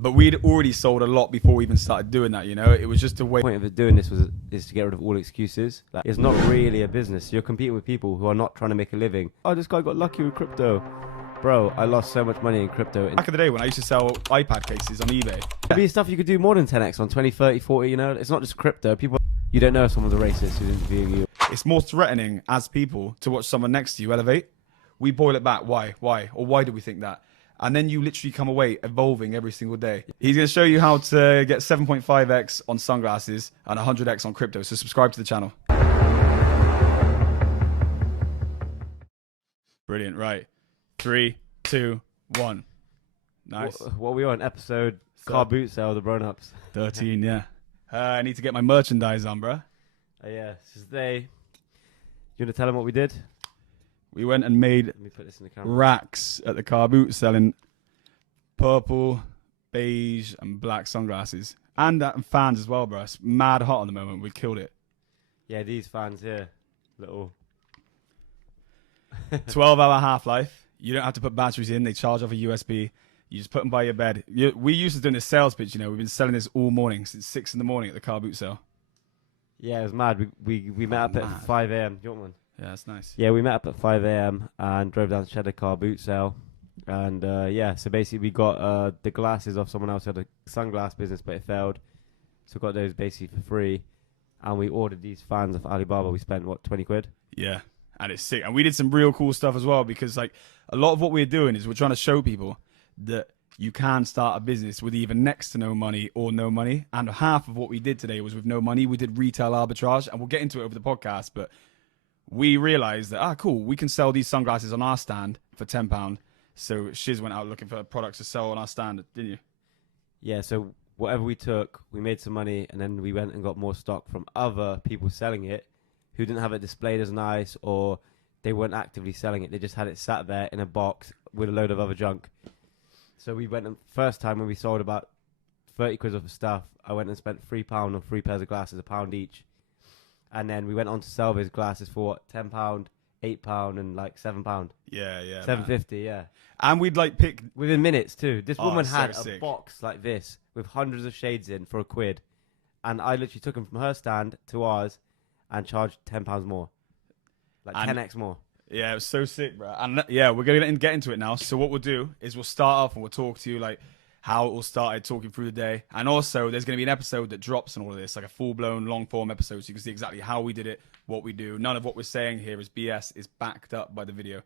But we'd already sold a lot before we even started doing that, you know? It was just a way. The point of doing this is to get rid of all excuses. Like, it's not really a business. You're competing with people who are not trying to make a living. Oh, this guy got lucky with crypto. Bro, I lost so much money in crypto. Back in the day when I used to sell iPad cases on eBay. There'd be stuff you could do more than 10x on 20, 30, 40, you know? It's not just crypto. People, you don't know if someone's a racist who's interviewing you. It's more threatening as people to watch someone next to you elevate. We boil it back. Why? Or why do we think that? And then you literally come away evolving every single day. He's going to show you how to get 7.5x on sunglasses and 100x on crypto. So subscribe to the channel. Brilliant. Right. 3, 2, 1. Nice. What are we on? Episode car boot sale, the grown-ups. 13, yeah. I need to get my merchandise on, bro. Yeah, this is they. You want to tell them what we did? We went and made Let me put this in the camera. racks at the car boot selling purple, beige, and black sunglasses. And fans as well, bro. It's mad hot at the moment. We killed it. Yeah, these fans here. Little 12-hour half-life. You don't have to put batteries in. They charge off a USB. You just put them by your bed. We used to doing this sales pitch, you know. We've been selling this all morning since 6 in the morning at the car boot sale. Yeah, it was mad. We met up at 5 a.m. Do you want one? Yeah, that's nice. Yeah, we met up at 5 a.m. and drove down to Cheddar car boot sale. And yeah, so basically we got the glasses off someone else who had a sunglass business, but it failed. So we got those basically for free. And we ordered these fans off Alibaba. We spent, what, 20 quid? Yeah, and it's sick. And we did some real cool stuff as well because, like, a lot of what we're doing is we're trying to show people that you can start a business with either next to no money or no money. And half of what we did today was with no money. We did retail arbitrage, and we'll get into it over the podcast, but we realized that, cool, we can sell these sunglasses on our stand for £10. So Shiz went out looking for products to sell on our stand, didn't you? Yeah, so whatever we took, we made some money, and then we went and got more stock from other people selling it who didn't have it displayed as nice, or they weren't actively selling it. They just had it sat there in a box with a load of other junk. So we went, and first time when we sold about 30 quid worth of stuff, I went and spent £3 on 3 pairs of glasses, £1 each. And then we went on to sell those glasses for what, £10, £8, and like £7. Yeah, £7.50, yeah. And we'd like pick within minutes too. This woman so had sick. a box like this with hundreds of shades in for £1, and I literally took them from her stand to ours and charged £10 more, like 10x more. Yeah, it was so sick, bro. And yeah, we're gonna get into it now. So what we'll do is we'll start off and we'll talk to you like how it all started, talking through the day, and also there's gonna be an episode that drops and all of this, like a full-blown long-form episode, so you can see exactly how we did it, what we do. None of what we're saying here is BS. It's backed up by the video.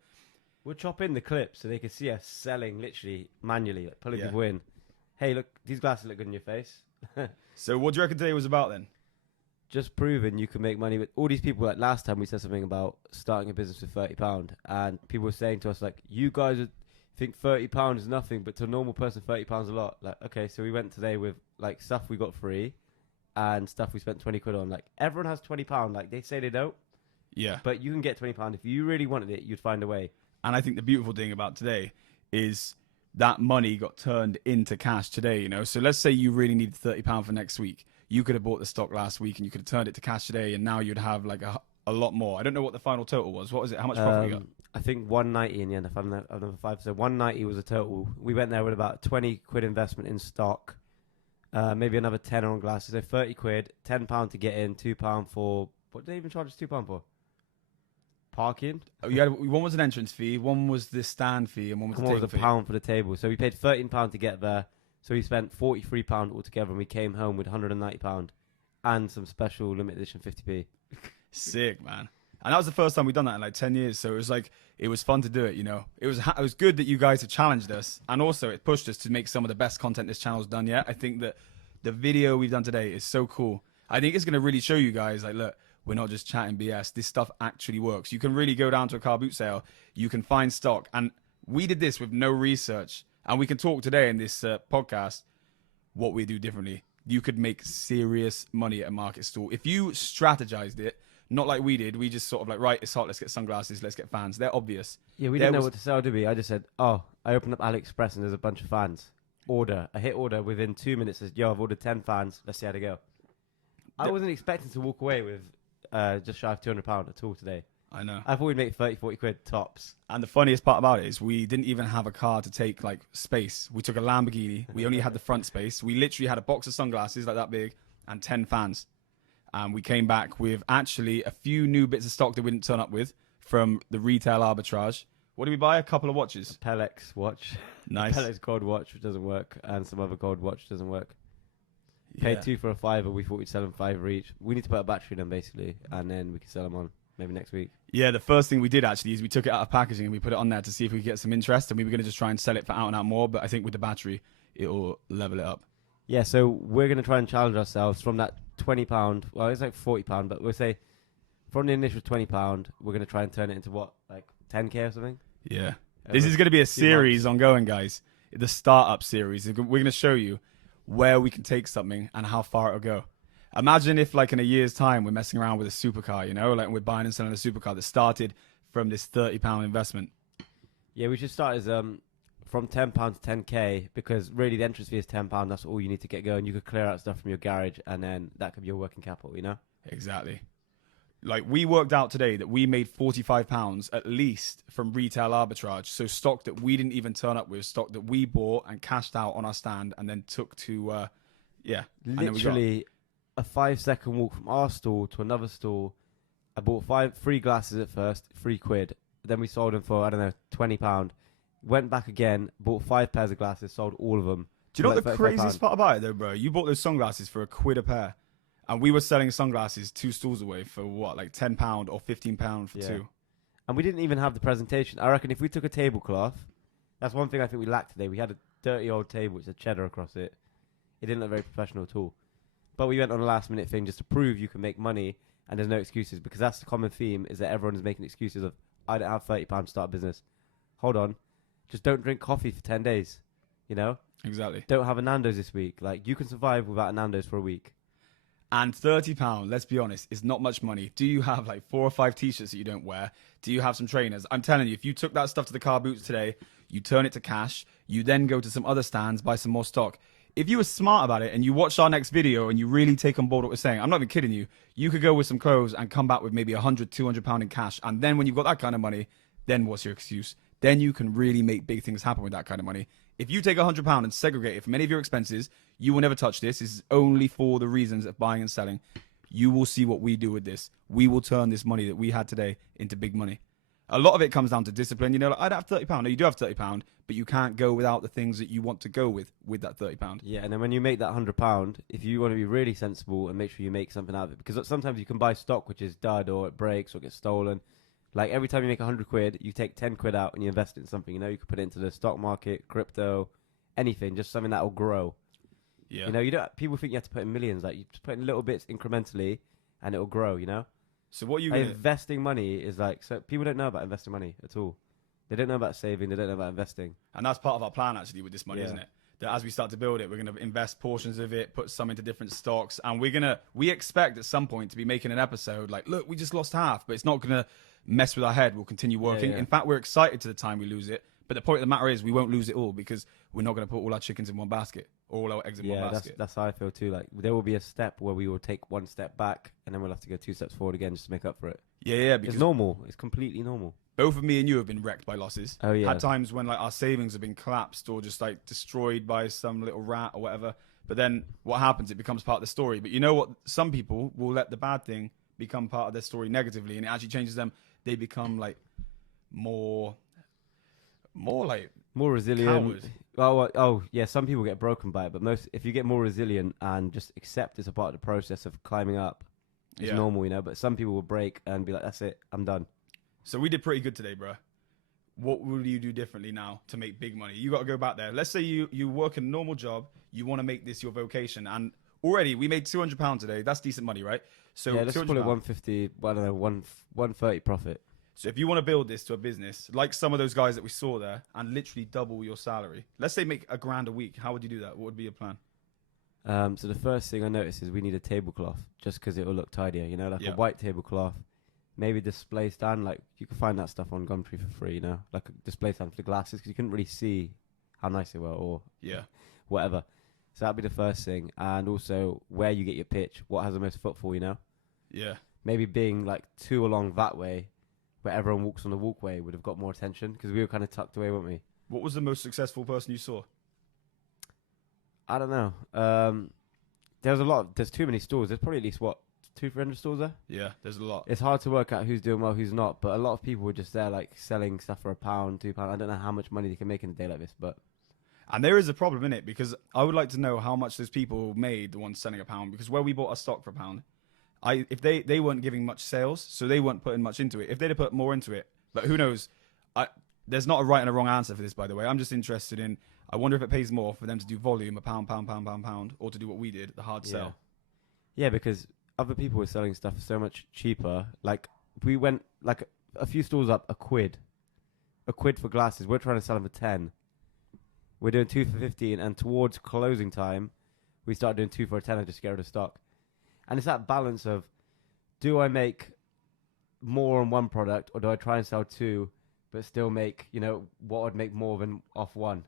We'll chop in the clips so they can see us selling literally manually, like pulling people in. Hey, look, these glasses look good in your face. So what do you reckon today was about then? Just proving you can make money with all these people. Like last time we said something about starting a business with £30, and people were saying to us like, you guys think £30 is nothing, but to a normal person £30 a lot. Like, okay, so we went today with like stuff we got free and stuff we spent 20 quid on. Like, everyone has £20. Like, they say they don't. Yeah. But you can get £20 if you really wanted it. You'd find a way. And I think the beautiful thing about today is that money got turned into cash today, you know? So let's say you really needed £30 for next week. You could have bought the stock last week and you could have turned it to cash today, and now you'd have like a lot more. I don't know what the final total was. What was it? How much profit we got? I think 190 in the end. If I've number 5, so 190 was a total. We went there with about 20 quid investment in stock, maybe another 10 on glasses. So 30 quid, £10 to get in, £2 for what did they even charge us £2 for? Parking. Oh, you had, one was an entrance fee, one was the stand fee, and one was the table fee. £1 for the table. So we paid £13 to get there. So we spent £43 altogether, and we came home with £190 and some special limited edition 50p. Sick, man. And that was the first time we'd done that in like 10 years. So it was like, it was fun to do it, you know. It was good that you guys have challenged us, and also it pushed us to make some of the best content this channel's done yet. I think that the video we've done today is so cool. I think it's going to really show you guys, like, look, we're not just chatting BS. This stuff actually works. You can really go down to a car boot sale. You can find stock. And we did this with no research. And we can talk today in this podcast what we do differently. You could make serious money at a market stall. If you strategized it, not like we did, we just sort of like, right, it's hot, let's get sunglasses, let's get fans. They're obvious. Yeah, we didn't know what to sell, did we? I just said, I opened up AliExpress and there's a bunch of fans. Order. I hit order within 2 minutes. Says, yo, I've ordered 10 fans. Let's see how they go. I wasn't expecting to walk away with just shy of £200 at all today. I know. I thought we'd make 30, 40 quid tops. And the funniest part about it is we didn't even have a car to take like space. We took a Lamborghini. We only had the front space. We literally had a box of sunglasses like that big and 10 fans. And we came back with actually a few new bits of stock that we didn't turn up with from the retail arbitrage. What did we buy? A couple of watches. Pellex watch. Nice. Pellex gold watch, which doesn't work, and some other gold watch doesn't work. Yeah. Paid 2 for a fiver. We thought we'd sell them 5 each. We need to put a battery in them basically, and then we can sell them on maybe next week. Yeah, the first thing we did actually is we took it out of packaging and we put it on there to see if we could get some interest. And we were going to just try and sell it for out and out more. But I think with the battery, it'll level it up. Yeah, so we're going to try and challenge ourselves from that £20. Well, it's like £40, but we'll say from the initial £20, we're going to try and turn it into what, like 10k or something? Yeah. This is going to be a series ongoing, guys. The startup series. We're going to show you where we can take something and how far it'll go. Imagine if, like, in a year's time, we're messing around with a supercar, you know? Like, we're buying and selling a supercar that started from this £30 investment. Yeah, we should start as from £10 to 10k, because really the entrance fee is £10. That's all you need to get going. You could clear out stuff from your garage, and then that could be your working capital, you know? Exactly. Like, we worked out today that we made £45 at least from retail arbitrage. So stock that we didn't even turn up with, stock that we bought and cashed out on our stand and then took to, yeah. Literally a 5-second walk from our store to another store. I bought 3 glasses at first, £3. Then we sold them for, I don't know, £20. Went back again, bought 5 pairs of glasses, sold all of them. Do you know what the craziest part about it though, bro? You bought those sunglasses for £1 a pair. And we were selling sunglasses 2 stores away for what, like £10 or £15 for 2. And we didn't even have the presentation. I reckon if we took a tablecloth, that's one thing I think we lacked today. We had a dirty old table with a cheddar across it. It didn't look very professional at all. But we went on a last minute thing just to prove you can make money and there's no excuses, because that's the common theme, is that everyone is making excuses of, I don't have £30 to start a business. Hold on. Just don't drink coffee for 10 days. You know? Exactly. Don't have a Nando's this week. Like, you can survive without a Nando's for a week. And £30, let's be honest, is not much money. Do you have like 4 or 5 t-shirts that you don't wear? Do you have some trainers? I'm telling you, if you took that stuff to the car boots today, you turn it to cash, you then go to some other stands, buy some more stock. If you were smart about it and you watched our next video and you really take on board what we're saying, I'm not even kidding you, you could go with some clothes and come back with maybe £100, £200 in cash. And then when you've got that kind of money, then what's your excuse? Then you can really make big things happen with that kind of money. If you take £100 and segregate it from any of your expenses, you will never touch this. This is only for the reasons of buying and selling. You will see what we do with this. We will turn this money that we had today into big money. A lot of it comes down to discipline. You know, like, I don't have £30. No, you do have £30, but you can't go without the things that you want to go with that £30. Yeah, and then when you make that £100, if you want to be really sensible and make sure you make something out of it, because sometimes you can buy stock which is dud or it breaks or gets stolen. Like, every time you make £100, you take £10 out and you invest it in something. You know, you could put it into the stock market, crypto, anything, just something that will grow. Yeah. You know, you don't. People think you have to put in millions. Like, you just put in little bits incrementally, and it will grow. You know. So what you like, investing money is like, so people don't know about investing money at all. They don't know about saving. They don't know about investing. And that's part of our plan actually with this money, isn't it? That as we start to build it, we're going to invest portions of it, put some into different stocks, and we expect at some point to be making an episode like, look, we just lost half, but it's not going to mess with our head. We'll continue working. In fact, we're excited to the time we lose it. But the point of the matter is we won't lose it all because we're not going to put all our chickens in one basket or all our eggs in one basket. That's how I feel too. Like, there will be a step where we will take 1 step back and then we'll have to go 2 steps forward again just to make up for it. Yeah, because it's normal. It's completely normal. Both of me and you have been wrecked by losses. Oh, yeah. Had times when like our savings have been collapsed or just like destroyed by some little rat or whatever. But then what happens? It becomes part of the story. But you know what? Some people will let the bad thing become part of their story negatively, and it actually changes them. They become like more resilient. Coward. Oh, yeah. Some people get broken by it, but if you get more resilient and just accept it's a part of the process of climbing up, it's normal, you know. But some people will break and be like, "That's it, I'm done." So we did pretty good today, bro. What will you do differently now to make big money? You got to go back there. Let's say you work a normal job. You want to make this your vocation, and already we made £200 today. That's decent money, right? So yeah, let's call it 150. I don't know, 130 profit. So if you want to build this to a business, like some of those guys that we saw there, and literally double your salary, let's say make £1,000 a week, how would you do that? What would be your plan? So the first thing I noticed is we need a tablecloth, just because it will look tidier, you know, like a white tablecloth, maybe display stand. Like, you can find that stuff on Gumtree for free, you know, like a display stand for the glasses, because you couldn't really see how nice they were or whatever. So that'd be the first thing, and also where you get your pitch, what has the most footfall, you know. Yeah. Maybe being like 2 along that way, where everyone walks on the walkway would have got more attention because we were kind of tucked away, weren't we? What was the most successful person you saw? I don't know. There's too many stores. There's probably at least, 200-300 stores there? Yeah, there's a lot. It's hard to work out who's doing well, who's not, but a lot of people were just there, like, selling stuff for £1, £2. I don't know how much money they can make in a day like this, but... And there is a problem in it, because I would like to know how much those people made, the ones selling £1, because where we bought our stock for £1, if they weren't giving much sales, so they weren't putting much into it. If they'd have put more into it, but who knows? There's not a right and a wrong answer for this, by the way. I'm just interested in, I wonder if it pays more for them to do volume, £1, or to do what we did, the hard sell. Yeah, because other people were selling stuff so much cheaper. Like, we went, like, a few stores up, a quid for glasses. We're trying to sell them for 10. We're doing 2 for 15, and towards closing time, we started doing 2 for a tenner just to get rid of stock. And it's that balance of, do I make more on one product, or do I try and sell 2, but still make, what would make more than off 1,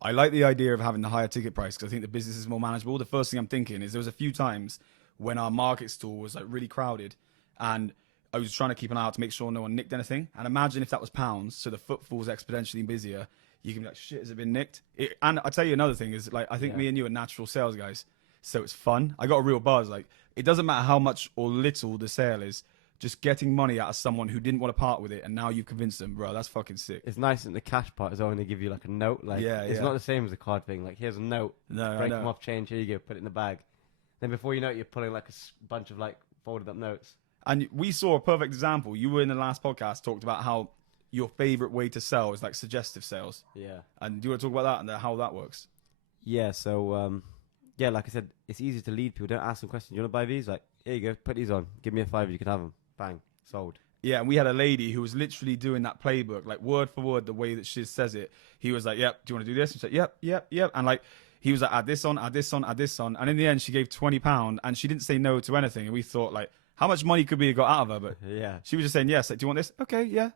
I like the idea of having the higher ticket price because I think the business is more manageable. The first thing I'm thinking is there was a few times when our market store was like really crowded, and I was trying to keep an eye out to make sure no one nicked anything. And imagine if that was pounds, so the footfall's exponentially busier. You can be like, shit, has it been nicked? And I'll tell you another thing is, like, I think me and you are natural sales guys, so it's fun. I got a real buzz. Like, it doesn't matter how much or little the sale is, just getting money out of someone who didn't want to part with it, and now you've convinced them, bro. That's fucking sick. It's nice that the cash part is only they give you like a note. Like, it's not the same as a card thing. Like, here's a note. No, break them off, change. Here you go. Put it in the bag. Then before you know it, you're pulling like a bunch of like folded up notes. And we saw a perfect example. You were in the last podcast talked about how your favorite way to sell is like suggestive sales. Yeah. And do you want to talk about that and how that works? Yeah. So, like I said, it's easy to lead people. Don't ask them questions. You want to buy these? Like, here you go. Put these on. Give me a £5. You can have them. Bang. Sold. Yeah, and we had a lady who was literally doing that playbook, like word for word, the way that she says it. He was like, yep, do you want to do this? And she's like, yep. And like, he was like, add this on. And in the end, she gave £20 and she didn't say no to anything. And we thought, like, how much money could we have got out of her? But yeah, she was just saying yes. Like, do you want this? Okay, yeah.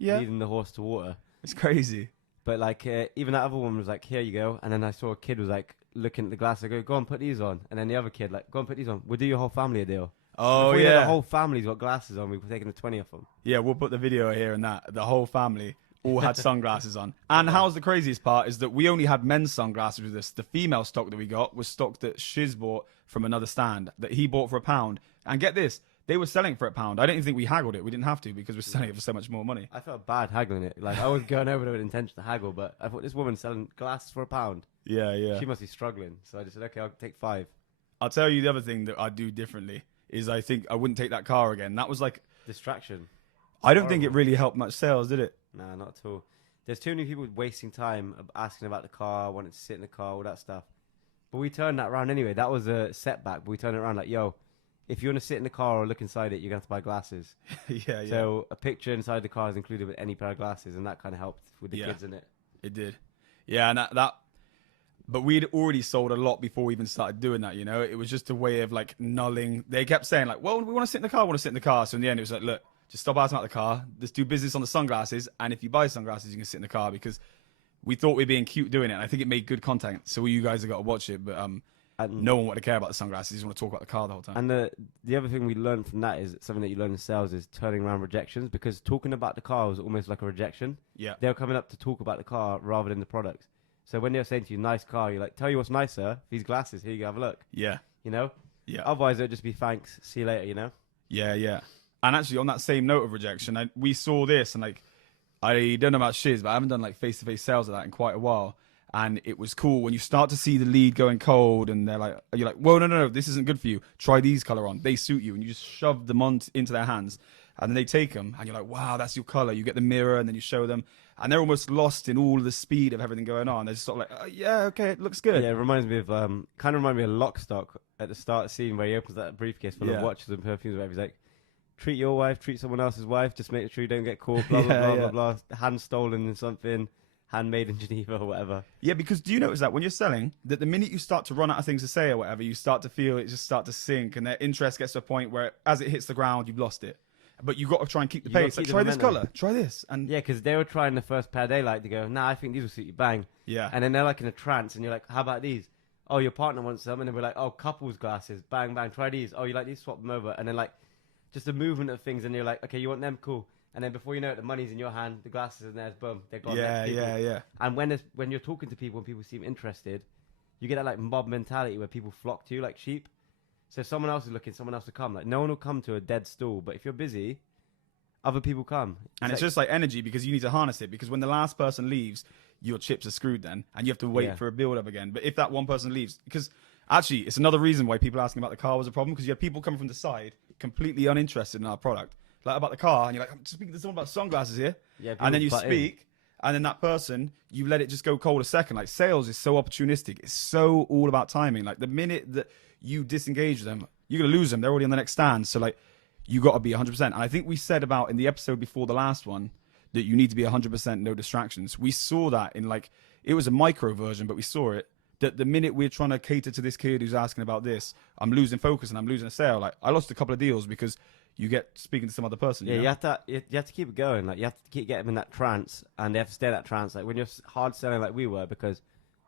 Leading the horse to water. It's crazy. But like, even that other woman was like, here you go. And then I saw a kid was like, looking at the glass. I go on, put these on. And then the other kid, like, go on, put these on. We'll do your whole family a deal. Oh, before yeah. The whole family's got glasses on. We've taken the 20 off them. Yeah, we'll put the video here and that. The whole family all had sunglasses on. And how's the craziest part is that we only had men's sunglasses with us. The female stock that we got was stock that Shiz bought from another stand that he bought for £1. And get this, they were selling for £1. I don't even think we haggled it. We didn't have to because we're selling it for so much more money. I felt bad haggling it. Like, I was going over there with intention to haggle, but I thought this woman's selling glasses for £1. Yeah. She must be struggling. So I just said, okay, I'll take 5. I'll tell you the other thing that I do differently is I think I wouldn't take that car again. That was like... distraction. I don't think it really helped much sales, did it? Nah, not at all. There's too many people wasting time asking about the car, wanting to sit in the car, all that stuff. But we turned that around anyway. That was a setback, but we turned it around like, yo, if you want to sit in the car or look inside it, you're going to have to buy glasses. Yeah. So a picture inside the car is included with any pair of glasses, and that kind of helped with the kids in it. It did. Yeah, and that but we'd already sold a lot before we even started doing that, It was just a way of, like, nulling. They kept saying, like, well, we want to sit in the car, So in the end, it was like, look, just stop asking about the car. Let's do business on the sunglasses. And if you buy sunglasses, you can sit in the car because we thought we were being cute doing it. And I think it made good content. So you guys have got to watch it. But no one wanted to care about the sunglasses. You just want to talk about the car the whole time. And the other thing we learned from that is something that you learn in sales is turning around rejections, because talking about the car was almost like a rejection. Yeah. They were coming up to talk about the car rather than the products. So when they're saying to you, nice car, you're like, tell you what's nicer, these glasses, here you go, have a look. Yeah. Yeah. Otherwise, it'll just be thanks, see you later, Yeah. And actually, on that same note of rejection, we saw this, and like, I don't know about Shiz, but I haven't done like face-to-face sales of that in quite a while. And it was cool when you start to see the lead going cold, and you're like, whoa, no, this isn't good for you. Try these color on. They suit you, and you just shove them into their hands, and then they take them, and you're like, wow, that's your color. You get the mirror, and then you show them, and they're almost lost in all the speed of everything going on. They're just sort of like, yeah, okay, it looks good. Yeah, it reminds me of kind of remind me of Lockstock at the start of the scene where he opens that briefcase full of watches and perfumes, whatever. He's like, treat your wife, treat someone else's wife, just make sure you don't get caught, blah, blah, blah, hand stolen in something, handmade in Geneva or whatever. Yeah, because do you notice that when you're selling, that the minute you start to run out of things to say or whatever, you start to feel it just start to sink, and their interest gets to a point where as it hits the ground, you've lost it. But you've got to try and keep the pace. Like, try this color, try this. And yeah, because they were trying the first pair they like to go, nah, I think these will suit you, bang. Yeah. And then they're like in a trance, and you're like, how about these? Oh, your partner wants some, and then we're like, oh, couples glasses, bang, bang, try these. Oh, you like these, swap them over. And then like, just the movement of things, and you're like, okay, you want them, cool. And then before you know it, the money's in your hand, the glasses in theirs, boom, they're gone. Yeah, Next people. yeah. And when you're talking to people and people seem interested, you get that like mob mentality where people flock to you like sheep. So if someone else is looking, someone else will come. Like no one will come to a dead stall, but if you're busy, other people come. And it's just like energy because you need to harness it because when the last person leaves, your chips are screwed then and you have to wait for a build up again. But if that one person leaves, because actually it's another reason why people asking about the car was a problem because you had people coming from the side completely uninterested in our product. Like about the car and you're like, I'm speaking to someone about sunglasses here. Yeah, and then you speak and then that person, you let it just go cold a second. Like sales is so opportunistic. It's so all about timing. Like the minute that you disengage them, you're going to lose them. They're already on the next stand. So like you got to be 100%. And I think we said about in the episode before the last one that you need to be 100% no distractions. We saw that in like, it was a micro version, but we saw it that the minute we're trying to cater to this kid who's asking about this, I'm losing focus and I'm losing a sale. Like I lost a couple of deals because you get speaking to some other person. Yeah, you know? you have to keep it going. Like you have to keep getting them in that trance, and they have to stay in that trance. Like when you're hard selling, like we were, because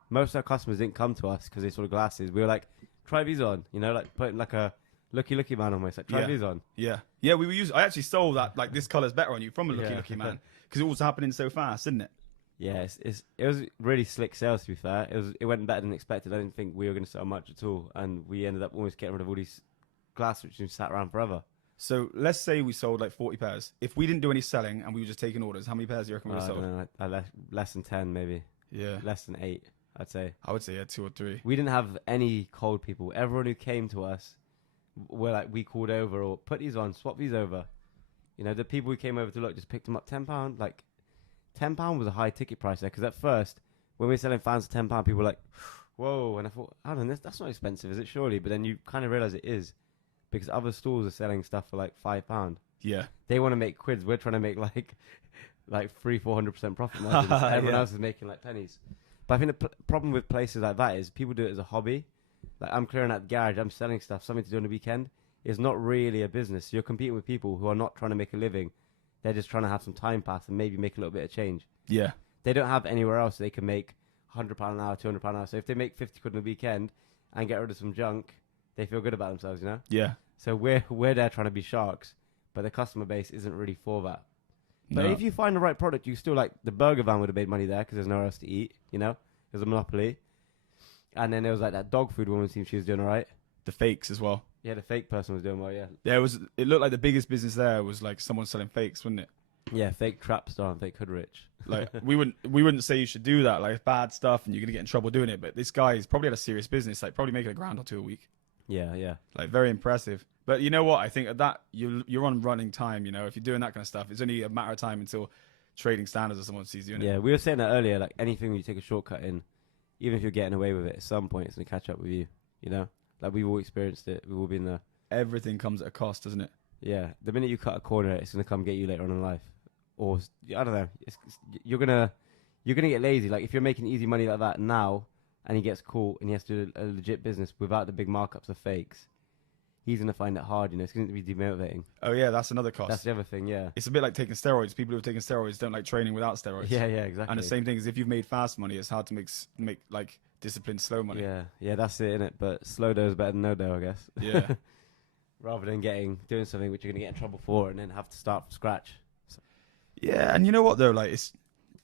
most of our customers didn't come to us because they saw the glasses. We were like, try these on, you know, like putting like a looky man almost. Like try these on. Yeah, we were using. I actually stole that. Like this color's better on you from a looky man because it was happening so fast, didn't it? Yeah, it was really slick sales. To be fair, it went better than expected. I didn't think we were going to sell much at all, and we ended up almost getting rid of all these glasses which have sat around forever. So let's say we sold like 40 pairs. If we didn't do any selling and we were just taking orders, how many pairs do you reckon we would have sold? I don't know, less than 10 maybe. Yeah. Less than 8, I'd say. I would say 2 or 3. We didn't have any cold people. Everyone who came to us were like, we called over or put these on, swap these over. You know, the people who came over to look just picked them up £10. Like, £10 was a high ticket price there because at first, when we were selling fans for £10, people were like, whoa. And I thought, I don't know, that's not expensive, is it surely? But then you kind of realize it is. Because other stores are selling stuff for like £5. Yeah. They want to make quids. We're trying to make like 300-400% profit margins. Everyone else is making like pennies. But I think the problem with places like that is people do it as a hobby. Like I'm clearing out the garage, I'm selling stuff, something to do on the weekend. It's not really a business. You're competing with people who are not trying to make a living. They're just trying to have some time pass and maybe make a little bit of change. Yeah. They don't have anywhere else they can make £100 an hour, £200 an hour. So if they make 50 quid on the weekend and get rid of some junk, they feel good about themselves, you know? Yeah. So we're there trying to be sharks, but the customer base isn't really for that. But No. if you find the right product, you still like the burger van would have made money there because there's nowhere else to eat, you know? There's a monopoly. And then there was like that dog food woman seemed she was doing all right. The fakes as well. Yeah, the fake person was doing well, yeah. Yeah, it looked like the biggest business there was like someone selling fakes, wouldn't it? Yeah, fake trap star and fake hood rich. Like we wouldn't say you should do that, like it's bad stuff and you're gonna get in trouble doing it. But this guy's probably had a serious business, like probably making £1,000 or 2 a week. Yeah, yeah. Like very impressive. But you know what? I think at that you're on running time. You know, if you're doing that kind of stuff, it's only a matter of time until trading standards or someone sees you in it. Yeah, we were saying that earlier. Like anything you take a shortcut in, even if you're getting away with it, at some point it's gonna catch up with you. You know, like we've all experienced it. We've all been there. Everything comes at a cost, doesn't it? Yeah, the minute you cut a corner, it's gonna come get you later on in life. Or I don't know. You're gonna get lazy. Like if you're making easy money like that now, and he gets caught and he has to do a legit business without the big markups of fakes, he's gonna find it hard. You know, it's gonna be demotivating. Oh yeah, that's another cost. That's the other thing. Yeah. It's a bit like taking steroids. People who have taken steroids don't like training without steroids. Yeah, yeah, exactly. And the same thing is if you've made fast money, it's hard to make like disciplined slow money. Yeah, yeah, that's it, innit? But slow dough is better than no dough, I guess. Yeah. Rather than doing something which you're gonna get in trouble for and then have to start from scratch. Yeah, and you know what though? Like it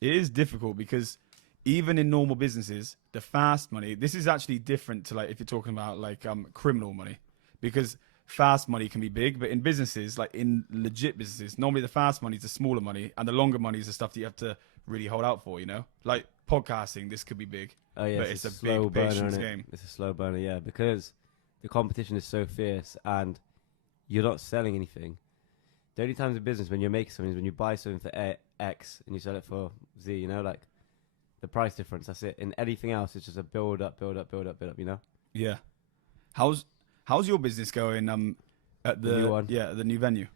is difficult because even in normal businesses, the fast money, this is actually different to like if you're talking about like criminal money, because fast money can be big, but in businesses, like in legit businesses, normally the fast money is the smaller money and the longer money is the stuff that you have to really hold out for, you know? Like podcasting, this could be big. Oh yeah, but it's a slow big burner, patience innit? game. It's a slow burner, yeah, because the competition is so fierce and you're not selling anything. The only times in business when you're making something is when you buy something for X and you sell it for Z, you know, like the price difference, that's it. In anything else, it's just a build up, you know? Yeah. How's your business going at The new one? the new venue?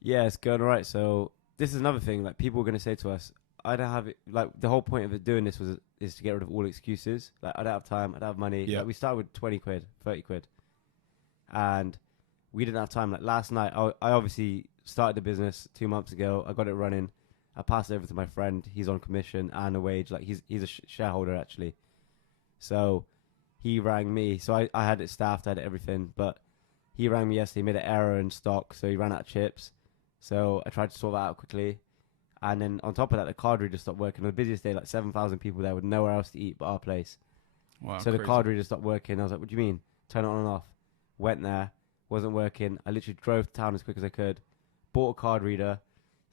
Yeah, it's going all right. So this is another thing, like people are going to say to us, I don't have it, like the whole point of it doing this is to get rid of all excuses. Like I don't have time, I don't have money. Yeah. Like, we started with 20 quid, 30 quid. And we didn't have time. Like last night, I obviously started the business 2 months ago. I got it running. I passed it over to my friend. He's on commission and a wage. Like he's a shareholder actually. So he rang me. So I had it staffed, I had everything. But he rang me yesterday, made an error in stock. So he ran out of chips. So I tried to sort that out quickly. And then on top of that, the card reader stopped working. On the busiest day, like 7,000 people there with nowhere else to eat but our place. Wow, So the crazy. card reader stopped working. I was like, what do you mean? Turn it on and off. Went there, wasn't working. I literally drove to town as quick as I could, bought a card reader,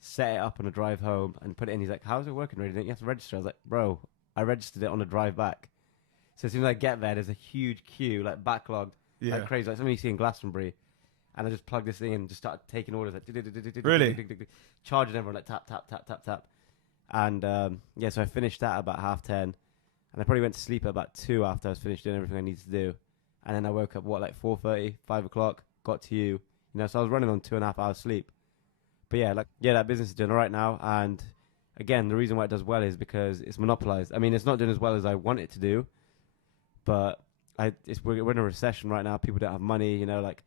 set it up on a drive home, and put it in. He's like, how's it working, really? Don't you have to register? I was like, bro, I registered it on the drive back. So as soon as I get there, there's a huge queue, like backlogged, Yeah. like crazy, like something you see in Glastonbury. And I just plugged this thing in and just started taking orders, like Really? charging everyone, like tap, tap, tap, tap, tap. And yeah, so I finished that at about 10:30, and I probably went to sleep at about 2 after I was finished doing everything I needed to do. And then I woke up, like 4:30, 5 o'clock, got to you, so I was running on 2.5 hours sleep. But yeah, that business is doing all right now. And again, the reason why it does well is because it's monopolized. I mean, it's not doing as well as I want it to do, but we're in a recession right now. People don't have money, like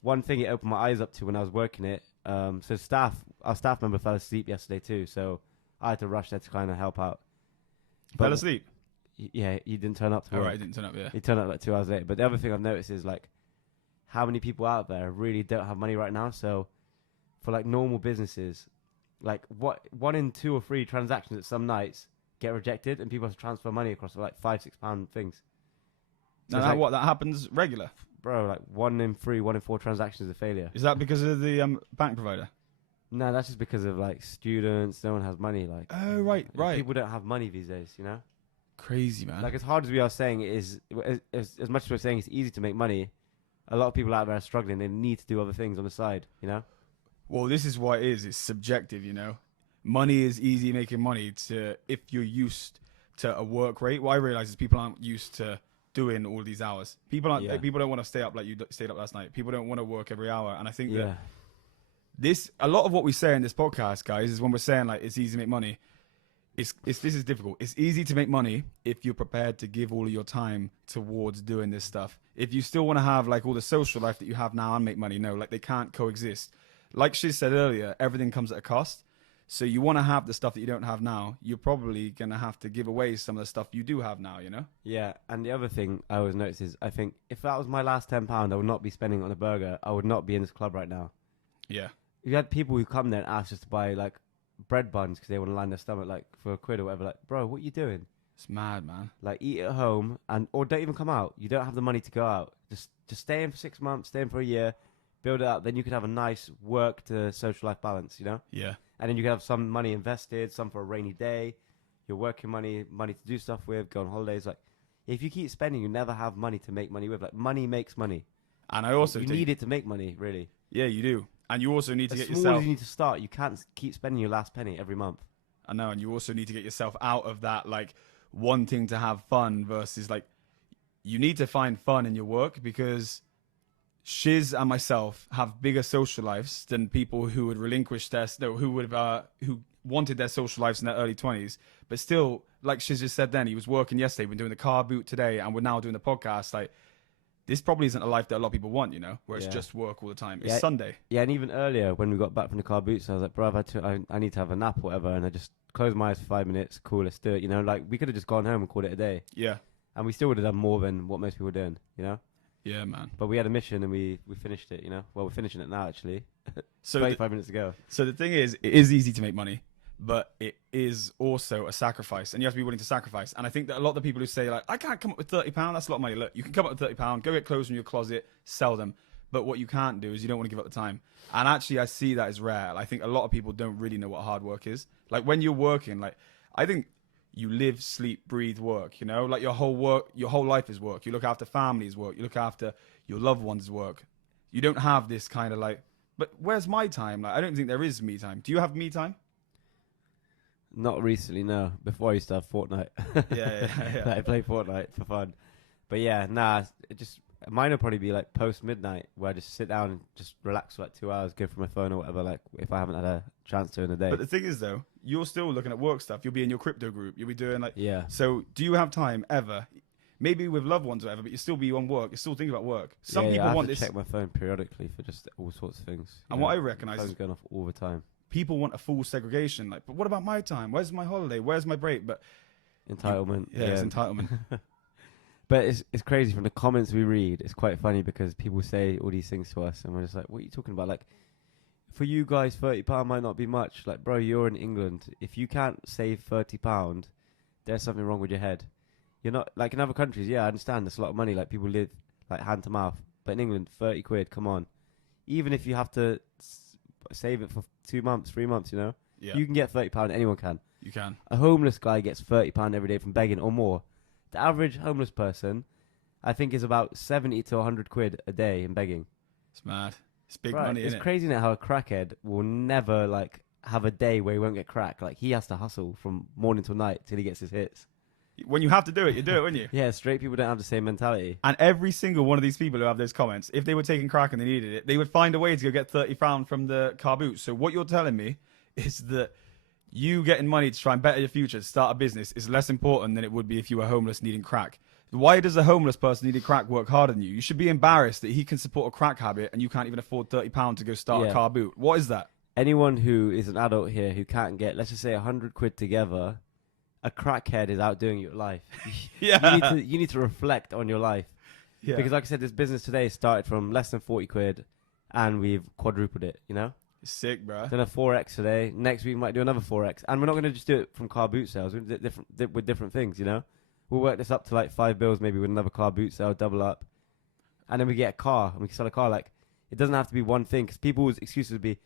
one thing it opened my eyes up to when I was working it. So our staff member fell asleep yesterday too, so I had to rush there to kind of help out. Fell asleep? Yeah, he didn't turn up to Oh, work. right, he didn't turn up, yeah. He turned up like 2 hours later. But the other thing I've noticed is like how many people out there really don't have money right now. So for like normal businesses, like 1 in 2 or 3 transactions at some nights get rejected, and people have to transfer money across like £5-6 things. So Now, it's like, that happens regular? bro, like 1 in 3, 1 in 4 transactions is a failure. Is that because of the bank provider? No, that's just because of like students. No one has money. Like, Oh, right. People don't have money these days, Crazy, man. Like, as hard as we are saying it is, as much as we're saying it's easy to make money, a lot of people out there are struggling. They need to do other things on the side, Well, this is what it is. It's subjective, Money is easy making money if you're used to a work rate. What I realize is people aren't used to doing all these hours. People don't want to stay up like you stayed up last night. People don't want to work every hour. And I think that a lot of what we say in this podcast, guys, is when we're saying like it's easy to make money. This is difficult. It's easy to make money if you're prepared to give all of your time towards doing this stuff. If you still want to have like all the social life that you have now and make money, no, like they can't coexist. Like she said earlier, everything comes at a cost. So you want to have the stuff that you don't have now, you're probably going to have to give away some of the stuff you do have now, Yeah, and the other thing I always notice is I think if that was my last £10, I would not be spending it on a burger. I would not be in this club right now. Yeah. You had people who come there and ask us to buy like bread buns because they want to line their stomach like for £1 or whatever. Like, bro, what are you doing? It's mad, man. Like, eat at home or don't even come out. You don't have the money to go out. Just stay in for 6 months, stay in for a year, build it up. Then you could have a nice work to social life balance, Yeah. And then you could have some money invested, some for a rainy day. Your working money to do stuff with, go on holidays. Like, if you keep spending, you never have money to make money with. Like, money makes money. And I also you need it to make money, really. Yeah, you do. And you also need to get As small yourself. as you need to start. You can't keep spending your last penny every month. I know, and you also need to get yourself out of that, like, wanting to have fun versus, like, you need to find fun in your work because Shiz and myself have bigger social lives than people who would relinquish who wanted their social lives in their early 20s. But still, like Shiz just said then, he was working yesterday, we're doing the car boot today, and we're now doing the podcast. Like, this probably isn't a life that a lot of people want, where it's just work all the time. It's Sunday. Yeah, and even earlier when we got back from the car boots, I was like, bro, I need to have a nap or whatever. And I just closed my eyes for 5 minutes. Cool, let's do it. Like we could have just gone home and called it a day. Yeah. And we still would have done more than what most people are doing, Yeah, man. But we had a mission and we finished it, Well, we're finishing it now, actually. So 25 minutes ago. So the thing is, it is easy to make money, but it is also a sacrifice, and you have to be willing to sacrifice. And I think that a lot of the people who say, like, I can't come up with £30, that's a lot of money. Look, you can come up with £30, go get clothes from your closet, sell them. But what you can't do is you don't want to give up the time. And actually, I see that as rare. I think a lot of people don't really know what hard work is. Like, when you're working, like, I think you live, sleep, breathe work, Like, your whole life is work. You look after families work. You look after your loved ones work. You don't have this kind of, like, but where's my time? Like, I don't think there is me time. Do you have me time? Not recently, no. Before I used to have Fortnite. Yeah. I play Fortnite for fun. But yeah, mine will probably be like post midnight where I just sit down and just relax for like 2 hours, go through my phone or whatever, like if I haven't had a chance to in a day. But the thing is, though, you're still looking at work stuff. You'll be in your crypto group. You'll be doing like... Yeah. So do you have time ever? Maybe with loved ones or whatever, but you still be on work. You're still thinking about work. Some people I want have to this... check my phone periodically for just all sorts of things. And what I recognise phone's is going off all the time. people want a full segregation. Like, but what about my time? Where's my holiday? Where's my break? But entitlement. It's entitlement. But it's crazy from the comments we read. It's quite funny because people say all these things to us, and we're just like, "What are you talking about?" Like, for you guys, £30 might not be much. Like, bro, you're in England. If you can't save £30, there's something wrong with your head. You're not like in other countries. Yeah, I understand. There's a lot of money. Like people live like hand to mouth. But in England, 30 quid. Come on. Even if you have to save it for 2 months, 3 months, you know, you can get £30. Anyone can. You can. A homeless guy gets £30 every day from begging or more. The average homeless person, I think, is about 70 to 100 quid a day in begging. It's mad. It's big Right, money, it's isn't it? crazy, isn't it, how a crackhead will never like have a day where he won't get crack. Like he has to hustle from morning till night till he gets his hits. When you have to do it, you do it, wouldn't you? Yeah, straight people don't have the same mentality. And every single one of these people who have those comments, if they were taking crack and they needed it, they would find a way to go get £30 from the carboot. So what you're telling me is that you getting money to try and better your future, to start a business, is less important than it would be if you were homeless needing crack. Why does a homeless person needing crack work harder than you? You should be embarrassed that he can support a crack habit and you can't even afford £30 to go start a carboot. What is that? Anyone who is an adult here who can't get, let's just say, 100 quid together, a crackhead is outdoing your life. Yeah. You need to reflect on your life. Yeah. Because like I said, this business today started from less than 40 quid and we've quadrupled it, you know? It's sick, bro. Done a 4x today. Next week we might do another 4x. And we're not going to just do it from car boot sales. We're going to do it with different things, you know? We'll work this up to like 5 bills maybe with another car boot sale, double up. And then we get a car and we can sell a car. Like, it doesn't have to be one thing because people's excuses would be,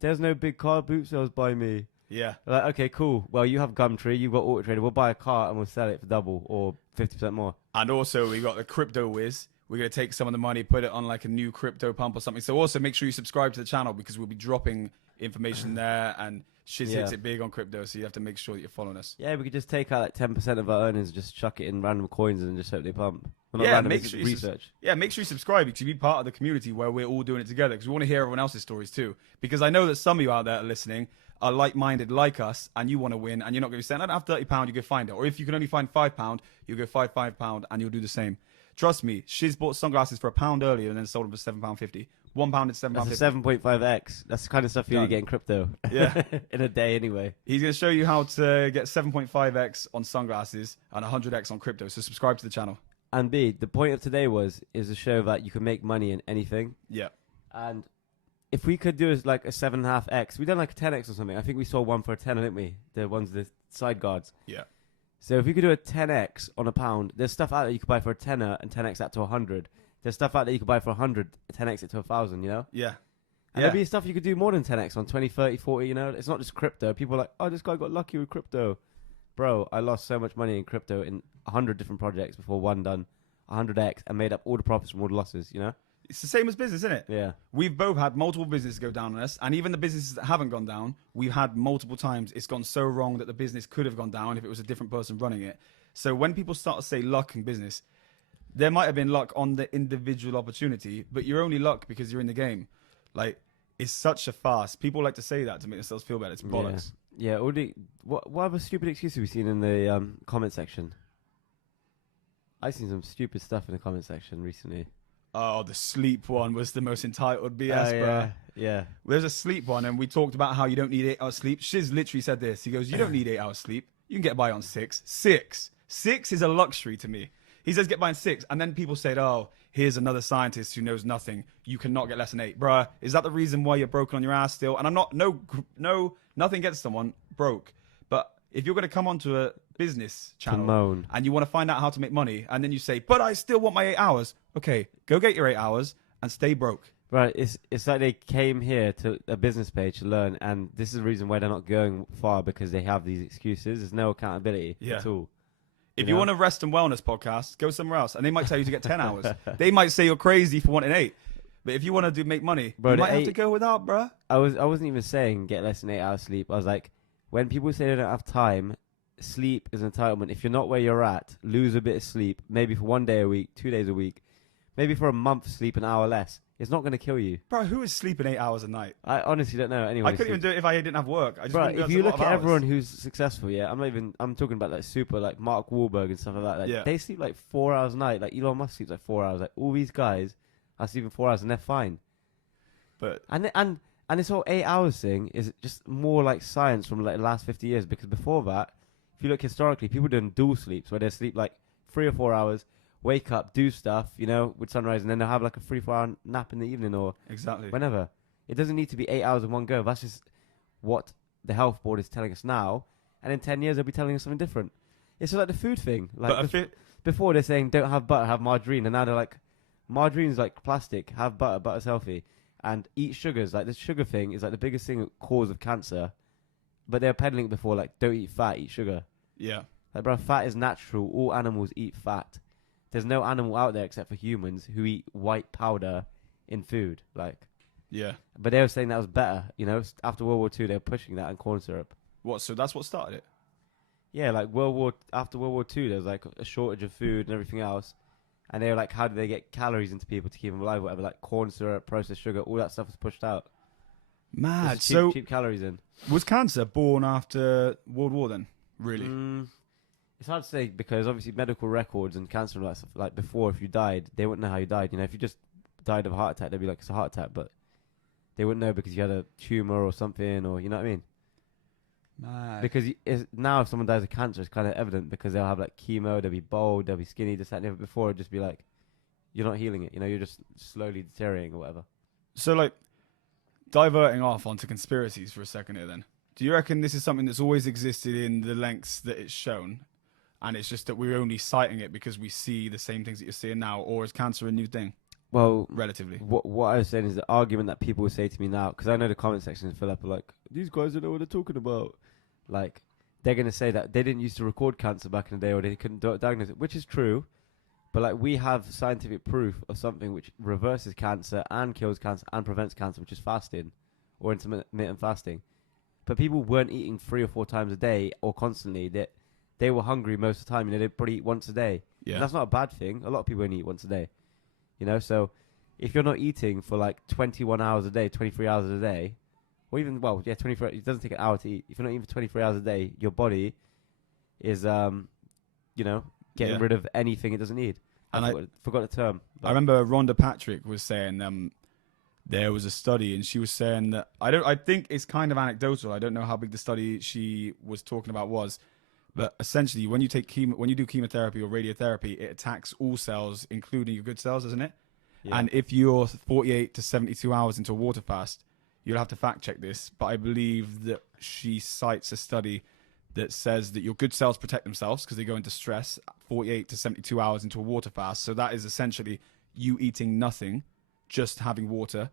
there's no big car boot sales by me. Yeah. Like, okay, cool. Well, you have Gumtree, you've got Auto Trader. We'll buy a car and we'll sell it for double or 50% more. And also we got the crypto whiz. We're going to take some of the money, put it on like a new crypto pump or something. So also make sure you subscribe to the channel because we'll be dropping information there and Shiz hits it big on crypto. So you have to make sure that you're following us. Yeah, we could just take out like 10% of our earnings, just chuck it in random coins and just hope they pump. Well, not random, make sure you research. make sure you subscribe because you be part of the community where we're all doing it together because we want to hear everyone else's stories too. Because I know that some of you out there are listening are like-minded like us and you want to win and you're not going to be saying, I don't have £30, you go find it. Or if you can only find £5, you go find £5 and you'll do the same. Trust me, Shiz bought sunglasses for £1 earlier and then sold them for £7.50. £1 is £7.50. That's a 7.5x. That's the kind of stuff you need to get in crypto. Yeah. In a day anyway. He's going to show you how to get 7.5x on sunglasses and 100x on crypto. So subscribe to the channel. And B, the point of today is to show that you can make money in anything. Yeah. And if we could do is like a 7.5x, we done like a 10x or something. I think we saw one for a 10, didn't we? The ones, the side guards. Yeah. So if we could do a 10x on a pound, there's stuff out there you could buy for a tenner and 10x that to 100. There's stuff out there you could buy for 100, 10x it to 1,000, you know? Yeah. And there'd be stuff you could do more than 10x on 20, 30, 40, you know? It's not just crypto. People are like, oh, this guy got lucky with crypto. Bro, I lost so much money in crypto in 100 different projects before one done 100x and made up all the profits from all the losses, you know? It's the same as business, isn't it? Yeah. We've both had multiple businesses go down on us, and even the businesses that haven't gone down, we've had multiple times it's gone so wrong that the business could have gone down if it was a different person running it. So when people start to say luck in business, there might have been luck on the individual opportunity, but you're only luck because you're in the game. Like, it's such a farce. People like to say that to make themselves feel better. It's bollocks. Yeah. What other stupid excuses have we seen in the comment section? I've seen some stupid stuff in the comment section recently. Oh, the sleep one was the most entitled BS, bro. Yeah. There's a sleep one, and we talked about how you don't need 8 hours sleep. Shiz literally said this. He goes, you don't need 8 hours sleep. You can get by on 6. 6 is a luxury to me. He says get by on 6, and then people said, oh, here's another scientist who knows nothing. You cannot get less than 8. Bruh, is that the reason why you're broken on your ass still? And I'm not, nothing against someone broke. But if you're going to come onto a business channel and you want to find out how to make money, and then you say, but I still want my 8 hours. Okay, go get your 8 hours and stay broke. Right, it's like they came here to a business page to learn, and this is the reason why they're not going far, because they have these excuses. There's no accountability at all. If you want a rest and wellness podcast, go somewhere else, and they might tell you to get 10 hours. They might say you're crazy for wanting 8. But if you want to make money, you might have to go without, bruh. I wasn't even saying get less than 8 hours sleep. I was like, when people say they don't have time, sleep is entitlement. If you're not where you're at, lose a bit of sleep, maybe for 1 day a week, 2 days a week, maybe for a month, sleep an hour less. It's not going to kill you. Bro, who is sleeping 8 hours a night? I honestly don't know. Anyway, I couldn't even do it if I didn't have work. I just if you look at everyone who's successful, I'm talking about like super, like Mark Wahlberg and stuff like that. Like, they sleep like 4 hours a night. Like Elon Musk sleeps like 4 hours. Like all these guys are sleeping 4 hours and they're fine. But and this whole 8 hours thing is just more like science from like the last 50 years, because before that, if you look historically, people doing dual sleeps where they sleep like 3 or 4 hours, wake up, do stuff, with sunrise, and then they'll have like a 3-4 hour nap in the evening or exactly whenever. It doesn't need to be 8 hours in one go. That's just what the health board is telling us now. And in 10 years, they'll be telling us something different. It's like the food thing. Like before, they're saying don't have butter, have margarine, and now they're like, margarine's like plastic. Have butter, butter's healthy, and eat sugars. Like this sugar thing is like the biggest thing cause of cancer. But they were peddling it before, like don't eat fat, eat sugar. Yeah. Like, bro, fat is natural. All animals eat fat. There's no animal out there except for humans who eat white powder in food. Like, yeah. But they were saying that was better. You know, after World War II, they were pushing that and corn syrup. What? So that's what started it. Yeah, like after World War II, there was like a shortage of food and everything else, and they were like, how do they get calories into people to keep them alive? Whatever, like corn syrup, processed sugar, all that stuff was pushed out. Mad. Cheap calories in. Was cancer born after World War then? Really? It's hard to say because obviously medical records and cancer and that stuff, like before, if you died, they wouldn't know how you died. You know, if you just died of a heart attack, they'd be like, it's a heart attack, but they wouldn't know because you had a tumor or something, or you know what I mean? Mad. Because now if someone dies of cancer, it's kind of evident because they'll have like chemo, they'll be bald, they'll be skinny, this, that, and the other. Before, it'd just be like, you're not healing it. You know, you're just slowly deteriorating or whatever. So, like, diverting off onto conspiracies for a second here then. Do you reckon this is something that's always existed in the lengths that it's shown, and it's just that we're only citing it because we see the same things that you're seeing now, or is cancer a new thing? Well, relatively. What I was saying is the argument that people will say to me now, because I know the comment section is filled up with like, these guys don't know what they're talking about. Like, they're going to say that they didn't used to record cancer back in the day, or they couldn't diagnose it, which is true. But like, we have scientific proof of something which reverses cancer and kills cancer and prevents cancer, which is fasting or intermittent fasting. But people weren't eating 3 or 4 times a day or constantly. They were hungry most of the time. You know, they'd probably eat once a day. Yeah. And that's not a bad thing. A lot of people only eat once a day. You know, so if you're not eating for like 21 hours a day, 23 hours a day, or even, 24, it doesn't take an hour to eat. If you're not eating for 23 hours a day, your body is, getting rid of anything it doesn't need. And I forgot the term. I remember Rhonda Patrick was saying there was a study, and she was saying that I think it's kind of anecdotal. I don't know how big the study she was talking about was, but essentially, when you do chemotherapy or radiotherapy, it attacks all cells, including your good cells, doesn't it? Yeah. And if you're 48 to 72 hours into a water fast, you'll have to fact check this, but I believe that she cites a study that says that your good cells protect themselves because they go into stress 48 to 72 hours into a water fast. So that is essentially you eating nothing, just having water,